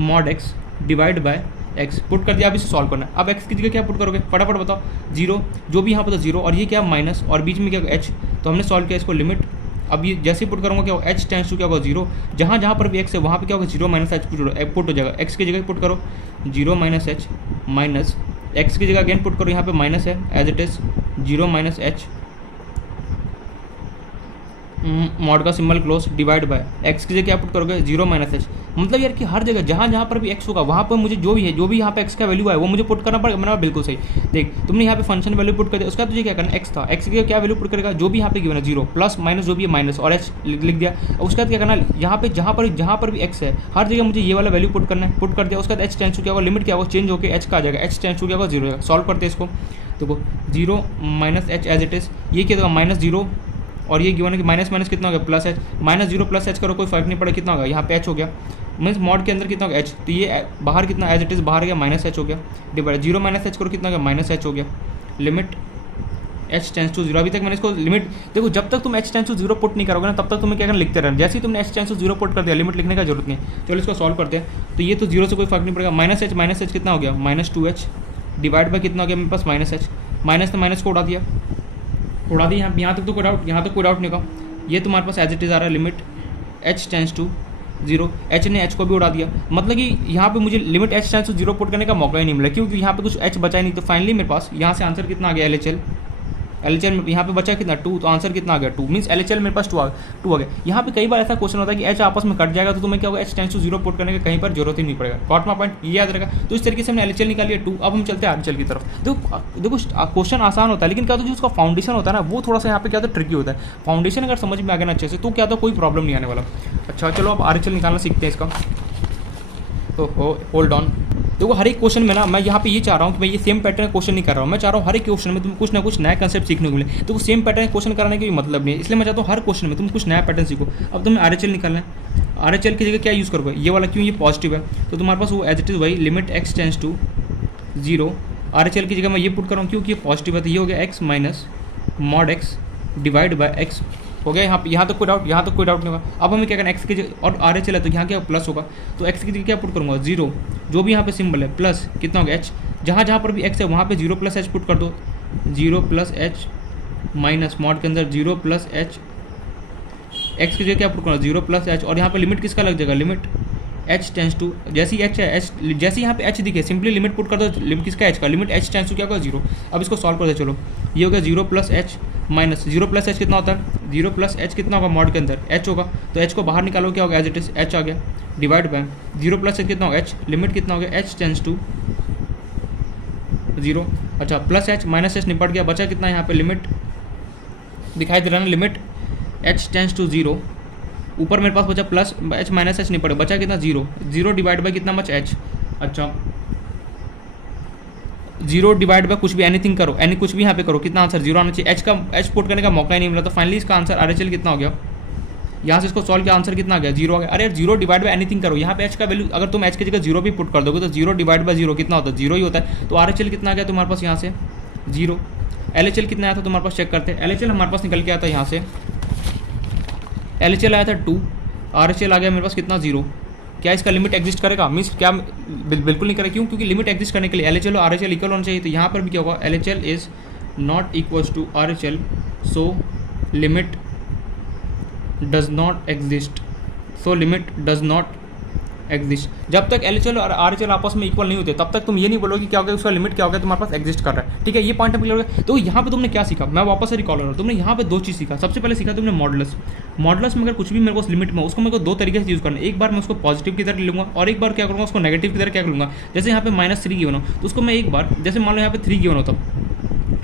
mod x divide by x put कर दिया। अब इसे सॉल्व करना है। अब x की जगह क्या पुट करोगे, फटाफट बताओ, 0, जो भी यहाँ पर 0 और ये क्या माइनस और बीच में क्या h, तो हमने सॉल्व किया इसको लिमिट। अब ये जैसे ही पुट करूँगा क्या होगा, h टेंस टू क्या होगा 0, जहाँ जहाँ पर भी x है वहाँ पे क्या होगा 0 माइनस h पुट हो जाएगा। x की जगह पुट करो 0 माइनस h माइनस x की जगह अगेन पुट करो, यहाँ पे माइनस है as it is 0 minus h mod का symbol close divide by x की जगह क्या पुट करोगे 0 माइनस h। मतलब यार कि हर जगह जहाँ जहाँ पर भी x होगा वहाँ पर मुझे जो भी है, जो भी यहाँ पे x का वैल्यू है वो मुझे पुट करना पड़ेगा। मैंने बिल्कुल सही, देख तुमने यहाँ पे फंक्शन वैल्यू पुट कर दिया, उसका तुझे क्या करना, x था, x की क्या वैल्यू पुट करेगा, जो भी यहाँ पे गिवन है 0 प्लस माइनस जो भी है माइनस और h लिख दिया। और उसके बाद क्या करना, यहाँ पे जहाँ पर भी x है हर जगह मुझे ये वाला वैल्यू पुट करना है, पुट कर दिया। उसके बाद h टेंस टू क्या होगा, लिमिट क्या होगा, चेंज होकर h का आ जाएगा, h टेंस टू क्या होगा 0 होगा। सॉल्व करते हैं इसको, देखो 0 minus h as it is, ये क्या होगा माइनस 0 और ये गिवन है कि माइनस माइनस कितना हो गया plus h, minus 0 plus h करो कोई फर्क नहीं पड़ा, कितना होगा यहाँ पे h हो गया, मीन्स मॉड के अंदर कितना होगा h, तो ये बाहर कितना एज इट इज़ बाहर गया माइनस h हो गया डिवाइड 0 माइनस h करो कितना हो गया माइनस h हो गया, लिमिट h टेंस टू 0। अभी तक मैंने इसको लिमिट, देखो जब तक तुम h टेंस टू 0 पुट नहीं करोगे ना तब तक तुम्हें क्या करना, लिखते रहना। जैसे ही तुमने h टेंस टू 0 पुट कर दिया लिमिट लिखने का जरूरत नहीं। चलो इसको सॉल्व करते हैं। तो ये तो 0 से कोई फर्क नहीं पड़ेगा, माइनस h कितना हो गया माइनस 2h डिवाइड बाय कितना हो गया मेरे पास माइनस h, माइनस तो माइनस को उड़ा दिया यहाँ तक तो कोई डाउट, यहाँ तक कोई डाउट नहीं होगा। ये तुम्हारे पास एज इट इज़ आ रहा है limit h tends to 0, h ने h को भी उड़ा दिया। मतलब कि यहाँ पे मुझे limit h tends to 0 put करने का मौका ही नहीं मिला, क्योंकि यहाँ पे कुछ h बचा ही नहीं। तो फाइनली मेरे पास यहाँ से आंसर कितना आ गया, LHL यहाँ पे बचा कितना 2, तो आंसर कितना आ गया 2, मीन्स LHL मेरे पास 2 आ गया। यहाँ पे कई बार ऐसा क्वेश्चन होता है कि h आपस में कट जाएगा तो तुम्हें क्या होगा, h टेंस टू 0 पुट करने का कहीं पर जरूरत ही नहीं पड़ेगा। गॉट माय पॉइंट, ये याद रखा। तो इस तरीके से हमने LHL निकाल लिया 2। अब हम चलते हैं RHL की तरफ। देखो क्वेश्चन आसान होता है, लेकिन क्या होता है जो उसका फाउंडेशन होता है ना वो थोड़ा सा यहाँ पे क्या होता है ट्रिकी होता है। फाउंडेशन अगर समझ में आ गया ना अच्छे से तो क्या होता है, कोई प्रॉब्लम नहीं आने वाला। अच्छा चलो अब RHL निकालना सीखते हैं इसका। तो होल्ड ऑन। देखो हर एक क्वेश्चन में ना मैं यहाँ पे ये चाह रहा हूँ कि मैं ये सेम पैटर्न क्वेश्चन नहीं कर रहा हूँ, मैं चाह रहा हूँ हर एक क्वेश्चन में तुम कुछ ना कुछ नया कंसेप्ट सीखने को मिले। तो सेम पैटर्न क्वेश्चन कराने का भी मतलब नहीं है, इसलिए मैं चाहता हूँ हर क्वेश्चन में तुम कुछ नया पैटर्न सीखो। अब तुम्हें RHL निकालना है, RHL की जगह क्या यूज़ करोगे, ये वाला, क्यों ये पॉजिटिव है तो तुम्हारे पास वो एज इट इज़ वही limit x tends to 0। RHL की जगह मैं ये पुट कर रहा हूँ क्योंकि ये पॉजिटिव है, तो ये हो गया x minus mod x divide by x हो गया। यहाँ तक कोई डाउट, नहीं होगा। अब हमें क्या करना, x की जगह और RHL है तो यहाँ क्या प्लस होगा, तो x की जगह क्या पुट करूँगा 0, जो भी यहाँ पे सिंबल है प्लस कितना हो गया h, जहाँ जहाँ पर भी x है वहाँ पे 0 प्लस h पुट कर दो, 0 प्लस h माइनस मॉड के अंदर 0 प्लस h, x की जगह क्या पुट करना 0 प्लस h, और यहाँ पर लिमिट किसका लग जाएगा, लिमिट h टेंस टू, जैसे ही h है h, जैसे यहाँ पे h दिखे सिंपली लिमिट पुट कर दो, लिमिट किसका h का, लिमिट h टेंस टू क्या होगा 0। अब इसको सॉल्व कर दे, चलो ये हो गया 0 plus h minus 0 plus h कितना होता है, 0 प्लस h कितना होगा, मॉड के अंदर h होगा, तो h को बाहर निकालो क्या होगा, एज इट इज h आ गया डिवाइड बाय 0 प्लस h कितना होगा h, लिमिट कितना हो गया h टेंस टू 0। अच्छा प्लस h माइनस h निपट गया, बचा कितना यहाँ पे, लिमिट दिखाई दे रहा है ना, लिमिट h टेंस टू 0, ऊपर मेरे पास बचा प्लस h माइनस h निपट, बचा कितना 0 डिवाइड बाय कितना मच h। अच्छा जीरो डिवाइड बाय कुछ भी एनीथिंग करो, एनी कुछ भी यहाँ पे करो, कितना आंसर जीरो आना चाहिए। एच पुट करने का मौका ही नहीं मिला, तो फाइनली इसका आंसर RHL कितना हो गया, यहाँ से इसको सॉल्व किया आंसर कितना आ गया, जीरो आ गया। अरे जीरो डिवाइड बाय एनीथिंग करो, यहाँ पे एच का वैल्यू अगर तुम एच की जगह जीरो भी पुट कर दोगे तो जीरो डिवाइड बाय जीरो कितना होता है, जीरो ही होता है। तो RHL कितना आ गया तुम्हारे पास यहाँ से, जीरो। LHL कितना आया था तुम्हारे पास, चेक करते हैं। LHL हमारे पास निकल के आया था यहाँ से, LHL आया था 2, RHL आ गया मेरे पास कितना, जीरो। क्या इसका लिमिट एग्जिस्ट करेगा, मीन्स क्या बिल्कुल नहीं करेगा, क्यों, क्योंकि लिमिट एग्जिस्ट करने के लिए LHL और RHL इक्वल होना चाहिए। तो यहाँ पर भी क्या होगा, LHL is not equals to RHL, so limit does not exist, so limit does not exist. जब तक LHL और RHL आपस में इक्वल नहीं होते तब तक तुम ये नहीं बोलोगे क्या हो गया, उसका लिमिट क्या हो गया तुम्हारे पास एग्जिस्ट कर रहा है। ठीक है, ये पॉइंट क्लियर हो गया। तो यहाँ पे तुमने क्या सीखा, मैं वापस से रिकॉल कर रहा हूँ, तुमने यहाँ पे दो चीज़ सीखा। सबसे पहले सीखा तुमने मॉडुलस। मॉडुलस में अगर कुछ भी मेरे को लिमिट में, उसको मेरे को दो तरीके से यूज़ करना है। एक बार मैं उसको पॉजिटिव की तरह लूँगा और एक बार क्या करूँगा, उसको नेगेटिव की तरह क्या करूँगा। जैसे यहाँ पे -3 गिवन हो तो उसको मैं एक बार, जैसे मान लो यहाँ पे 3 गिवन होता,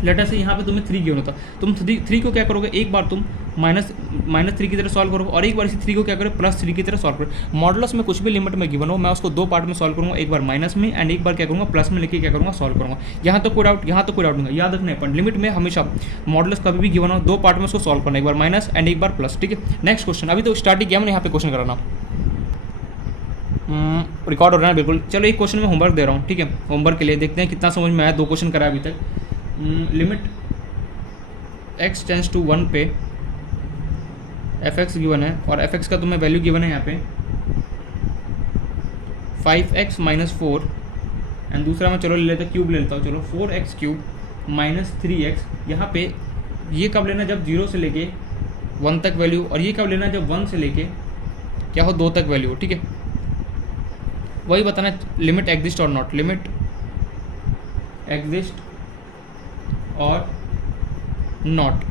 लेटर से यहाँ पे तुम्हें 3 गिवन होता, तुम 3 को क्या करोगे, एक बार तुम -3 की तरह सॉल्व करोगे और एक बार इसी 3 को क्या करोगे +3 की तरह सॉल्व करोगे। मॉडुलस में कुछ भी लिमिट में गिवन हो मैं उसको दो पार्ट में सॉल्व करूँगा, एक बार माइनस में एंड एक बार क्या करूँगा प्लस में लेके क्या करूँगा सॉल्व करूँगा। यहाँ तो कोई डाउट, यहाँ तो कोई डाउट नहीं, याद रखना है लिमिट में हमेशा मॉडुलस कभी भी गिवन हो दो पार्ट में उसको सॉल्व करना, एक बार माइनस एंड एक बार प्लस। ठीक है, नेक्स्ट क्वेश्चन। अभी तो स्टार्ट ही किया मैंने यहाँ पे क्वेश्चन कराना, रिकॉर्ड हो रहा है बिल्कुल। चलो एक क्वेश्चन में होमवर्क दे रहा हूँ, ठीक है, होमवर्क के लिए देखते हैं कितना समझ में आया। 2 क्वेश्चन कराया अभी तक। लिमिट x टेंस टू 1 पे fx गिवन है और fx का तुम्हें वैल्यू गिवन है यहाँ पे 5x - 4 एंड दूसरा मैं चलो ले लेता क्यूब ले लेता हूँ, चलो 4x क्यूब -3x। यहाँ पे ये कब लेना, जब 0 से लेके 1 तक वैल्यू, और ये कब लेना जब 1 से लेके क्या हो 2 तक वैल्यू। ठीक है, वही बताना लिमिट एग्जिस्ट और नॉट, लिमिट एग्जिस्ट और नॉट।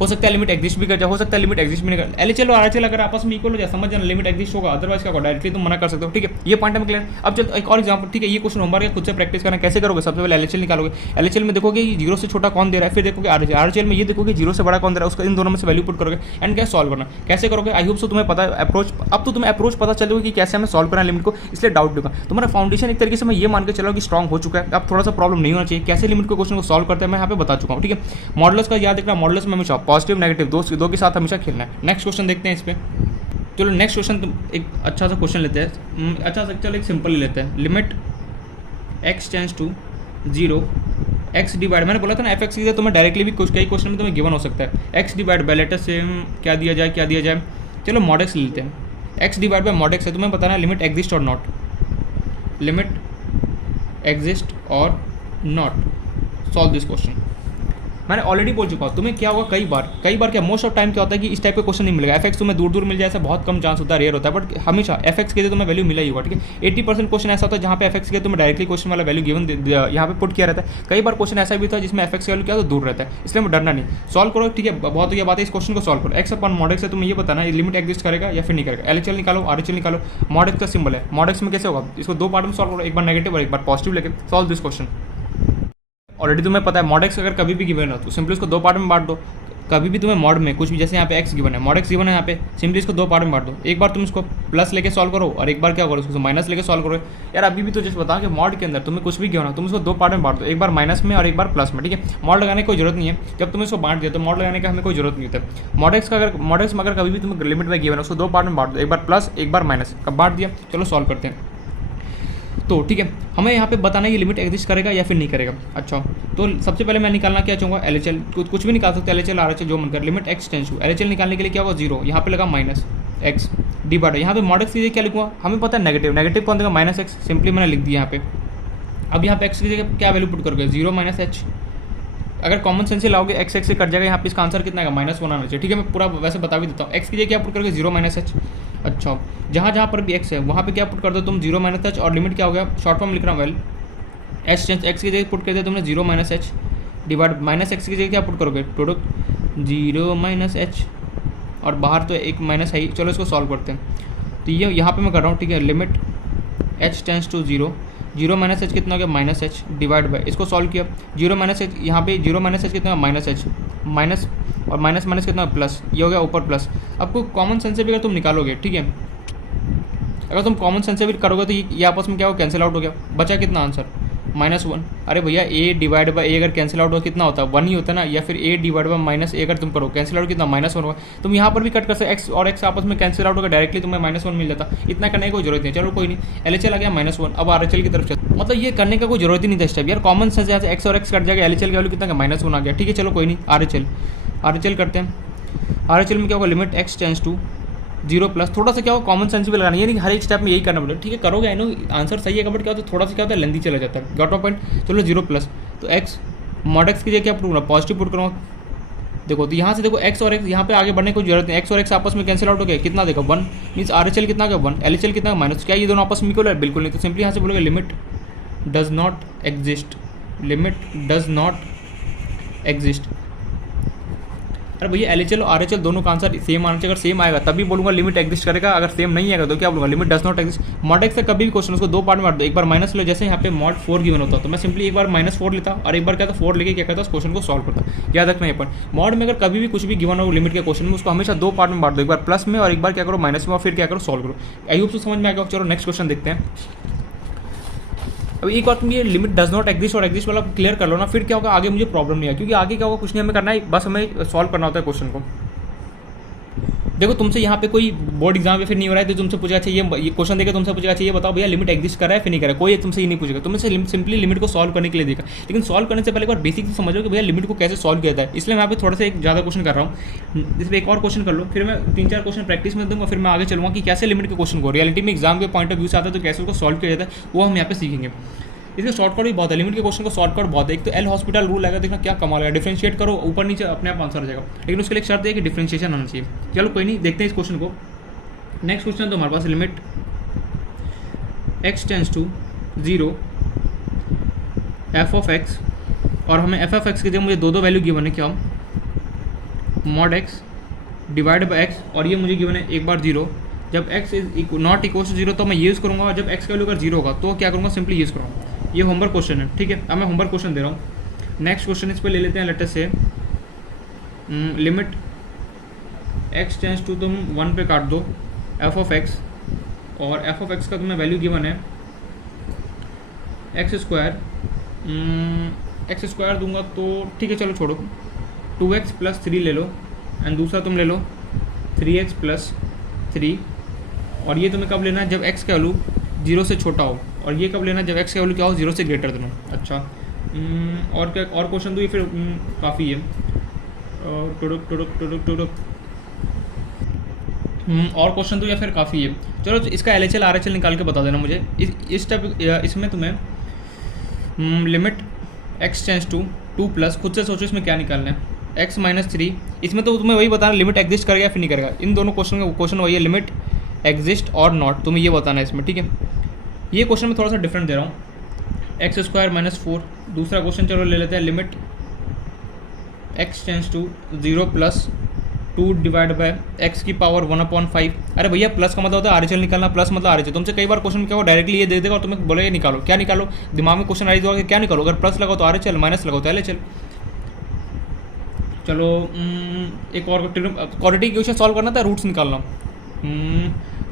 हो सकता है लिमिट एग्जिस्ट भी कर जाए, हो सकता है लिमिट एग्जिस्ट भी नहीं कर। LHL और RHL अगर आपस में इक्वल हो जाए समझ जाना लिमिट एग्जिस्ट होगा, अदरवाइज क्या होगा डायरेक्टली तुम मना कर सकते हो। ठीक है, ये पॉइंट में क्लियर। अब चल एक और एग्जांपल, ठीक है, ये क्वेश्चन होमवर्क है, खुद से प्रैक्टिस करना। कैसे करोगे, सबसे पहले LHL निकालोगे। LHL में देखोगे 0 से छोटा कौन दे रहा है, फिर देखोगे RHL में ये देखोगे 0 से बड़ा कौन दे रहा है, उसका इन दोनों में से वैल्यू पुट करोगे एंड क्या सॉल्व करना। कैसे करोगे, आई होप सो तुम्हें पता है अप्रोच। अब तो तुम्हें अप्रोच पता चल कि कैसे हमें सॉल्व करना है लिमिट को, इसलिए डाउट होगा। तुम्हारा फाउंडेशन एक तरीके से मैं ये मान के चलो कि स्ट्रॉन्ग हो चुका है, अब थोड़ा सा प्रॉब्लम नहीं होना चाहिए। कैसे लिमिट को क्वेश्चन को सॉल्व करते हैं मैं यहाँ पे बता चुका हूँ। ठीक है, मॉडुलस का याद रखना, मॉडुलस में हमेशा पॉजिटिव नेगेटिव दो के साथ हमेशा खेलना है। नेक्स्ट क्वेश्चन देखते हैं इस पे। चलो नेक्स्ट क्वेश्चन तुम एक अच्छा सा क्वेश्चन लेते हैं, अच्छा सा, चलो एक सिंपल ही लेते हैं। Limit x tends to 0 x divide, मैंने बोला था ना fx की जगह तुम्हें डायरेक्टली भी कुछ कई क्वेश्चन में तुम्हें गिवन हो सकता है। x डिवाइड बाय लेटर से क्या दिया जाए, चलो mod x ले लेते हैं। x divide by mod x है, तुम्हें बताना लिमिट एग्जिस्ट और नॉट, लिमिट एग्जिस्ट और नॉट। Solve this question. मैंने ऑलरेडी बोल चुका हूँ तुम्हें क्या होगा, कई बार क्या मोस्ट ऑफ टाइम क्या होता है कि इस टाइप का क्वेश्चन नहीं मिलेगा। fx तुम्हें दूर मिल जाए ऐसा बहुत कम चांस होता है, रेयर होता है, बट हमेशा fx के लिए तुम्हें वैल्यू मिला ही होगा। ठीक है, 80% क्वेश्चन ऐसा होता है जहाँ पे fx के तुम्हें डायरेक्टली क्वेश्चन वाला वैल्यू गिवन यहाँ पे पुट किया रहता है। कई बार क्वेश्चन ऐसा भी था जिसमें fx का वैल्यू क्या तो दूर रहता है, इसलिए डरना नहीं, सॉल्व करो। ठीक है, बहुत हो गया बात है, इस क्वेश्चन को सॉल्व करो। x अपॉन mod x से तुम्हें ये बताना है लिमिट एग्जिस्ट करेगा या फिर नहीं करेगा। LHL निकालो, RHL निकालो, mod x का सिंबल है, mod x में कैसे होगा, इसको दो पार्ट में सॉल्व करो, एक बार नेगेटिव और एक बार पॉजिटिव लेके सॉल्व दिस क्वेश्चन। ऑलरेडी तुम्हें पता है mod x अगर कभी भी गिवन हो तो सिंपली इसको दो पार्ट में बांट दो। कभी भी तुम्हें मॉड में कुछ भी, जैसे यहाँ पे x गिवन है, mod x गिवन है यहाँ पे, सिंपली इसको दो पार्ट में बांट दो। एक बार तुम इसको प्लस लेके सॉल्व करो और एक बार क्या करो इसको माइनस लेके सॉल्व करो। यार अभी भी तो जैसे बताओ कि मॉड के अंदर तुम्हें कुछ भी गिवन हो तुम इसको दो पार्ट में बांट दो, एक बार माइनस में और एक बार प्लस में। ठीक है, मॉड लगाने की कोई जरूरत नहीं है, जब तुम इसको बांट दिया तो मॉड लगाने का हमें कोई जरूरत नहीं होता। mod x में अगर कभी भी तुम्हें लिमिट में गिवन है उसको दो पार्ट में बांट दो, एक बार प्लस एक बार माइनस, कब बांट दिया। चलो सॉल्व करते हैं। तो ठीक है, हमें यहाँ पे बताना है ये लिमिट एग्जिस्ट करेगा या फिर नहीं करेगा। अच्छा, तो सबसे पहले मैं निकालना क्या चाहूँगा, LHL कुछ भी निकाल सकते हैं, LHL RHL जो मन कर। Limit x tends to, LHL निकालने के लिए क्या होगा 0, यहाँ पे लगा माइनस x डिवाइड, यहाँ पे mod x की जगह क्या लिखूँगा, हमें पता है नेगेटिव कौन देगा -x, सिंपली मैंने लिख दिया यहाँ पे। अब यहाँ पे x की जगह क्या वैल्यू पुट करोगे 0 -h, अगर कॉमन सेंस से लाओगे x से कट जाएगा, यहाँ पे इसका आंसर कितना आएगा -1 आना चाहिए। ठीक है, मैं पूरा वैसे बता भी देता हूँ। x की जगह क्या पुट करोगे 0 -h। अच्छा, जहाँ पर भी x है वहाँ पे क्या पुट कर दो तुम 0 -h, और लिमिट क्या हो गया, शॉर्ट फॉर्म लिख रहा हूँ वेल, h टेंस x की जगह पुट कर दिया तुमने 0 -h डिवाइड -x की जगह क्या पुट करोगे प्रोडक्ट 0 -h, और बाहर तो एक माइनस है ही। चलो इसको सॉल्व करते हैं। तो ये यहाँ पे मैं कर रहा हूँ। ठीक है, limit h tends to 0 -h कितना हो गया -h डिवाइड बाय, इसको सॉल्व किया 0 -h, यहाँ पे 0 -h कितना -h माइनस और माइनस कितना प्लस, ये हो गया ऊपर प्लस। आपको कॉमन सेंस से भी अगर तुम निकालोगे, ठीक है, अगर तुम कॉमन सेंस से भी करोगे तो ये आपस में क्या हो कैंसिल आउट हो गया, बचा कितना आंसर -1। अरे भैया a डिवाइड बाई a अगर कैंसिल आउट हो कितना होता है 1 ही होता है ना, या फिर a divide by minus a अगर तुम करो कैंसिल आउट कितना -1 होगा। तुम यहाँ पर भी कट कर सकते x और x आपस में कैंसिल आउट होगा, डायरेक्टली तुम्हें -1 मिल जाता। इतना करने की कोई जरूरत नहीं। चलो कोई नहीं, LHL आ गया -1। अब RHL की तरफ चल, मतलब ये करने का कोई जरूरत ही नहीं था स्टेप यार, कॉमन सेंस यहाँ से x और x कट जाएगा, LHL का वैल्यू कितना का -1 आ गया। ठीक है चलो कोई नहीं, RHL करते हैं। RHL में क्या होगा, limit x tends to 0 plus, थोड़ा सा क्या होगा कॉमन सेंस भी लगाना, ये नहीं हर एक स्टेप में यही करना पड़ेगा। ठीक है करोगे, आई नो आंसर सही है, बट क्या होता है थोड़ा सा क्या होता है लेंथी चला जाता है। Got point. चलो 0 प्लस, तो x मॉड x की जगह क्या पुट करूँगा, पॉजिटिव पुट करूँगा। देखो तो यहाँ से देखो x और x यहाँ पे आगे बढ़ने की जरूरत नहीं, x और x आपस में कैंसिल आउट हो गया, कितना देखो 1 मीन्स RHL कितना का 1, LHL कितना माइनस, क्या ये दोनों आपस में इक्वल है, बिल्कुल नहीं। तो सिंपली यहाँ से बोलोगे limit does not exist, limit does not exist. अरे भैया LHL और RHL दोनों का आंसर सेम आना चाहिए, अगर सेम आएगा तभी बोलूंगा लिमिट एग्जिस्ट करेगा, अगर सेम नहीं आएगा तो क्या बोलूंगा limit does not exist. Mod x से कभी भी क्वेश्चन उसको 2 पार्ट में बांट दो, एक बार माइनस लो, जैसे यहाँ पे मॉड 4 गिवन होता तो मैं सिंपली एक बार -4 लेता और एक बार क्या था 4 लेके क्या करता उस क्वेश्चन को सॉल्व करता। याद रखना ये पॉइंट, मॉड में अगर कभी भी कुछ भी गिवन हो लिमिट के क्वेश्चन में उसको हमेशा 2 पार्ट में बांट दो, एक बार प्लस में और एक बार क्या करो माइनस में, और फिर क्या करो सॉल्व करो। आई होप तो समझ में आएगा। चलो नेक्स्ट क्वेश्चन देखते हैं। अब एक बार तुम ये लिमिट डज नॉट एग्जिस्ट और एग्जिस्ट वाला क्लियर कर लो ना, फिर क्या होगा आगे मुझे प्रॉब्लम नहीं है, क्योंकि आगे क्या होगा कुछ नहीं हमें करना है, बस हमें सॉल्व करना होता है क्वेश्चन को। देखो तुमसे यहाँ पे कोई बोर्ड एग्जाम या फिर नहीं हो रहा है तो तुमसे पूछा चाहिए ये क्वेश्चन देकर तुमसे पूछा चाहिए बताओ भैया लिमिट एग्जिस्ट कर रहा है फिर नहीं कर रहा है, कोई तुमसे ये नहीं पूछेगा, तुमसे सिंपली लिमिट को सॉल्व करने के लिए देखा। लेकिन सॉल्व करने से पहले एक बार बेसिक से समझो कि भैया लिमिट को कैसे सॉल्व किया जाता है, इसलिए मैं यहाँ पे थोड़ा सा एक ज़्यादा क्वेश्चन कर रहा हूँ। इसमें एक और क्वेश्चन कर लो, फिर मैं 3-4 क्वेश्चन प्रैक्टिस में दूंगा, फिर मैं आगे चलूँगा कि कैसे लिमिट के क्वेश्चन को रियलिटी में एग्जाम के पॉइंट ऑफ व्यू से आता है तो कैसे उसको सॉल्व किया जाता है वो हम यहाँ पे सीखेंगे। इसका शॉर्टकट भी बहुत है, लिमिट के क्वेश्चन का शॉर्टकट बहुत है। एक तो एल हॉस्पिटल रूल आएगा, देखना क्या कमाल है, डिफरेंशिएट करो ऊपर नीचे अपने आप आंसर आ जाएगा, लेकिन उसके लिए एक शर्त है कि डिफरेंशिएशन आना चाहिए। चलो कोई नहीं, देखते हैं इस क्वेश्चन को। नेक्स्ट क्वेश्चन तो हमारे पास limit x tends to 0 f of x, और हमें f ऑफ x की जगह मुझे दो वैल्यू गिवन है, क्या mod x divide by x, और ये मुझे गिवन है एक बार 0। जब x is not equal to 0 तो मैं यूज़ करूँगा, और जब x का वैल्यू अगर 0 होगा तो क्या करूँगा सिंपली यूज़ करूँगा। ये होमवर्क क्वेश्चन है, ठीक है। अब मैं होमवर्क क्वेश्चन दे रहा हूँ। नेक्स्ट क्वेश्चन इस पर ले लेते हैं, लेटर से लिमिट x टेंस टू तुम 1 पे काट दो f ऑफ x, और f ऑफ x का तुम्हें वैल्यू गिवन है एक्स स्क्वायर दूंगा तो ठीक है चलो छोड़ो, 2x प्लस 3 ले लो, एंड दूसरा तुम ले लो 3x प्लस 3, और ये तुम्हें कब लेना है जब x का वैल्यू 0 से छोटा हो, और ये कब लेना है जब x का वैल्यू क्या हो 0 से ग्रेटर देना। अच्छा और क्या और क्वेश्चन तो ये फिर काफ़ी है, और क्वेश्चन तो या फिर काफ़ी है। चलो इसका LHL RHL निकाल के बता देना मुझे। इस स्टेप इसमें तुम्हें limit x tends to 2 plus, खुद से सोचो इसमें क्या निकालना है, x माइनस 3, इसमें तो तुम्हें वही बताना लिमिट एग्जिस्ट करेगा फिर नहीं करेगा। इन दोनों क्वेश्चन वही है, लिमिट एग्जिस्ट और नॉट, तुम्हें ये बताना है इसमें, ठीक है। ये क्वेश्चन में थोड़ा सा डिफरेंट दे रहा हूँ, एक्स स्क्वायर माइनस 4। दूसरा क्वेश्चन चलो ले लेते हैं, limit x tends to 0 plus 2 divide by x की पावर 1/5। अरे भैया प्लस का मतलब होता है RHL निकालना, प्लस मतलब RHL। तुमसे कई बार क्वेश्चन क्या हो डायरेक्टली ये दे देगा और तुम्हें बोलेगा निकालो, क्या निकालो, दिमाग में क्वेश्चन राइज होगा कि क्या निकालो, अगर प्लस लगाओ तो RHL, माइनस लगाओ तो LHL। चलो एक और क्वाड्रेटिक इक्वेशन सॉल्व करना था, रूट्स निकालना।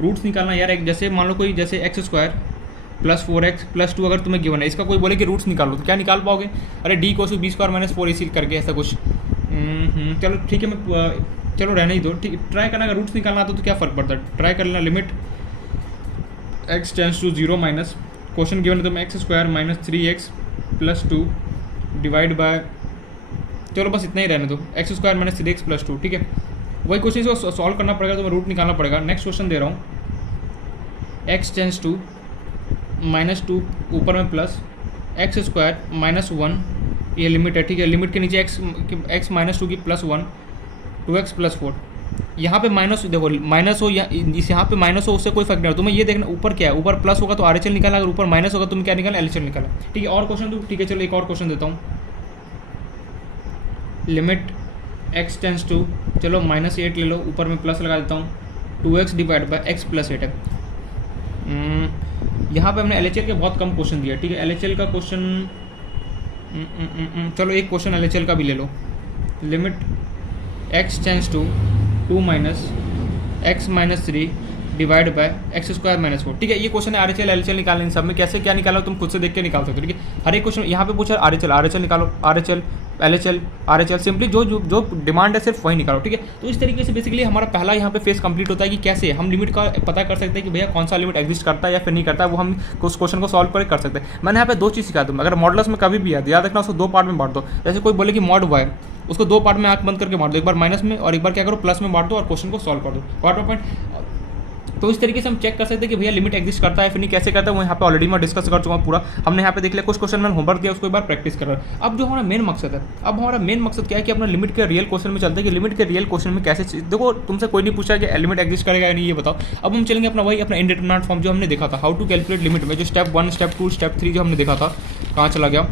रूट्स निकालना यार, एक जैसे मान लो कोई जैसे x square plus 4x plus 2 अगर तुम्हें गिवन है, इसका कोई बोले कि रूट्स निकालो तो क्या निकाल पाओगे, अरे d को b स्क्वायर माइनस 4 इसी करके ऐसा कुछ। चलो ठीक है, मैं चलो रहने ही दो, ठीक ट्राई करना, अगर रूट्स निकालना आता तो क्या फ़र्क पड़ता है, ट्राई कर लेना। Limit x tends to 0 minus, question given है तो मैं x square minus 3x plus 2 divide by, चलो बस इतना ही रहने दो, x square minus 3x plus 2, ठीक है। वही क्वेश्चन इसको सॉल्व करना पड़ेगा तो मैं रूट निकालना पड़ेगा। नेक्स्ट क्वेश्चन दे रहा हूँ, x टेंस टू -2 ऊपर में प्लस एक्स स्क्वायर माइनस 1, ये लिमिट है, ठीक है। लिमिट के नीचे x माइनस 2 की प्लस 1, 2x प्लस 4। यहाँ पे माइनस देखो, माइनस हो या यहाँ पे माइनस हो उससे कोई फर्क नहीं है, तुम्हें ये देखना ऊपर क्या है, ऊपर प्लस होगा तो RHL निकालना, अगर ऊपर माइनस होगा तुम्हें क्या निकालना, LHL निकालना, ठीक है। और क्वेश्चन तो ठीक है, चलो एक और क्वेश्चन देता हूँ। लिमिट x टेंस टू चलो -8 ले लो, ऊपर में प्लस लगा देता हूँ, 2x divide by x plus 8 है। यहाँ पे हमने LHL के बहुत कम क्वेश्चन दिया, ठीक है। LHL का क्वेश्चन चलो एक क्वेश्चन LHL का भी ले लो। Limit x tends to 2 minus x minus 3 divide by x square minus 4। ठीक है, ये क्वेश्चन है RHL LHL निकालने, इन सब में कैसे क्या निकालो तुम खुद से देख के निकाल सकते हो। ठीक है, हर एक क्वेश्चन यहाँ पे पूछा RHL निकालो, RHL LHL RHL, सिंपली जो डिमांड है सिर्फ वही निकालो। ठीक है, तो इस तरीके से बेसिकली हमारा पहला यहाँ पे फेस कंप्लीट होता है कि कैसे हम लिमिट का पता कर सकते हैं कि भैया कौन सा लिमिट एग्जिस्ट करता है या फिर नहीं करता है, वो हम उस क्वेश्चन को सॉल्व कर सकते हैं। मैंने यहाँ पे दो चीज़ सिखा दूँ, अगर मॉडल्स में कभी भी याद रखना उसको दो पार्ट में बांट दो। जैसे कोई बोले कि मॉड वाई, उसको दो पार्ट में आंख बंद करके बांट दो, एक बार माइनस में और एक बार क्या करो प्लस में बांट दो और क्वेश्चन को सॉल्व कर दो। पॉइंट। तो इस तरीके से हम चेक कर सकते हैं कि भैया लिमिट एग्जिस्ट करता है फिर नहीं कैसे करता है, वो यहाँ पे ऑलरेडी मैं डिस्कस कर चुका हूँ पूरा। हमने यहाँ पे देख लिया, कुछ क्वेश्चन मैंने होमवर्क दिया उसको एक बार प्रैक्टिस कर रहा है। अब जो हमारा मेन मकसद है, अब हमारा मेन मकसद क्या है कि अपना लिमिट के रियल क्वेश्चन में चलते हैं कि लिमिट के रियल क्वेश्चन में कैसे। देखो तुमसे कोई नहीं पूछा कि लिमिट एग्जिस्ट करेगा या नहीं, ये बताओ। अब हम चलेंगे अपना वही अपना इंडिटरमिनेट फॉर्म जो हमने देखा था, हाउ टू कैलकुलेट लिमिट में, जो स्टेप 1 स्टेप 2 स्टेप 3 जो हमने देखा था, कहाँ चला गया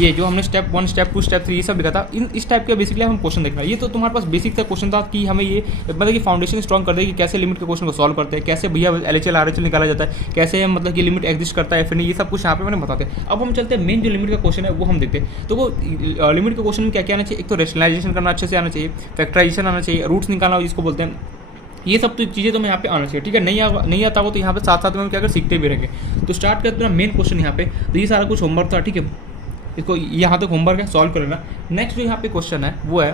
ये जो हमने स्टेप 1 स्टेप 2 स्टेप 3 ये सब लिखा था। इस टाइप के बेसिकली हम क्वेश्चन देखना है। ये तो तुम्हारे पास बेसिक सा क्वेश्चन था कि हमें ये मतलब कि फाउंडेशन स्ट्रॉन्ग कर दे कि कैसे लिमिट के क्वेश्चन को सॉल्व करते हैं, कैसे भैया LHL RHL निकाला जाता है, कैसे मतलब कि लिमिट एग्जिस्ट करता है फिर नहीं, ये सब कुछ यहाँ पे मैंने बताते हैं। अब हम चलते हैं मेन जो लिमिट का क्वेश्चन है वो हम देखते हैं। तो वो लिमिट के क्वेश्चन में क्या क्या आना चाहिए, एक तो रेशनलाइजेशन करना अच्छे से आना चाहिए, फैक्टराइजेशन आना चाहिए, रूट्स निकालना जिसको बोलते हैं, ये सब तो चीज़ें तो मैं यहाँ पे आना चाहिए। ठीक है, नहीं आता हो तो यहाँ पे साथ साथ में क्या कर सीखते भी रहेंगे। तो स्टार्ट करते हैं मेन क्वेश्चन यहाँ पे। तो ये सारा कुछ होमवर्क था, ठीक है, इसको यहाँ तक होमवर्क है, सॉल्व कर लेना। नेक्स्ट जो यहाँ पे क्वेश्चन है वो है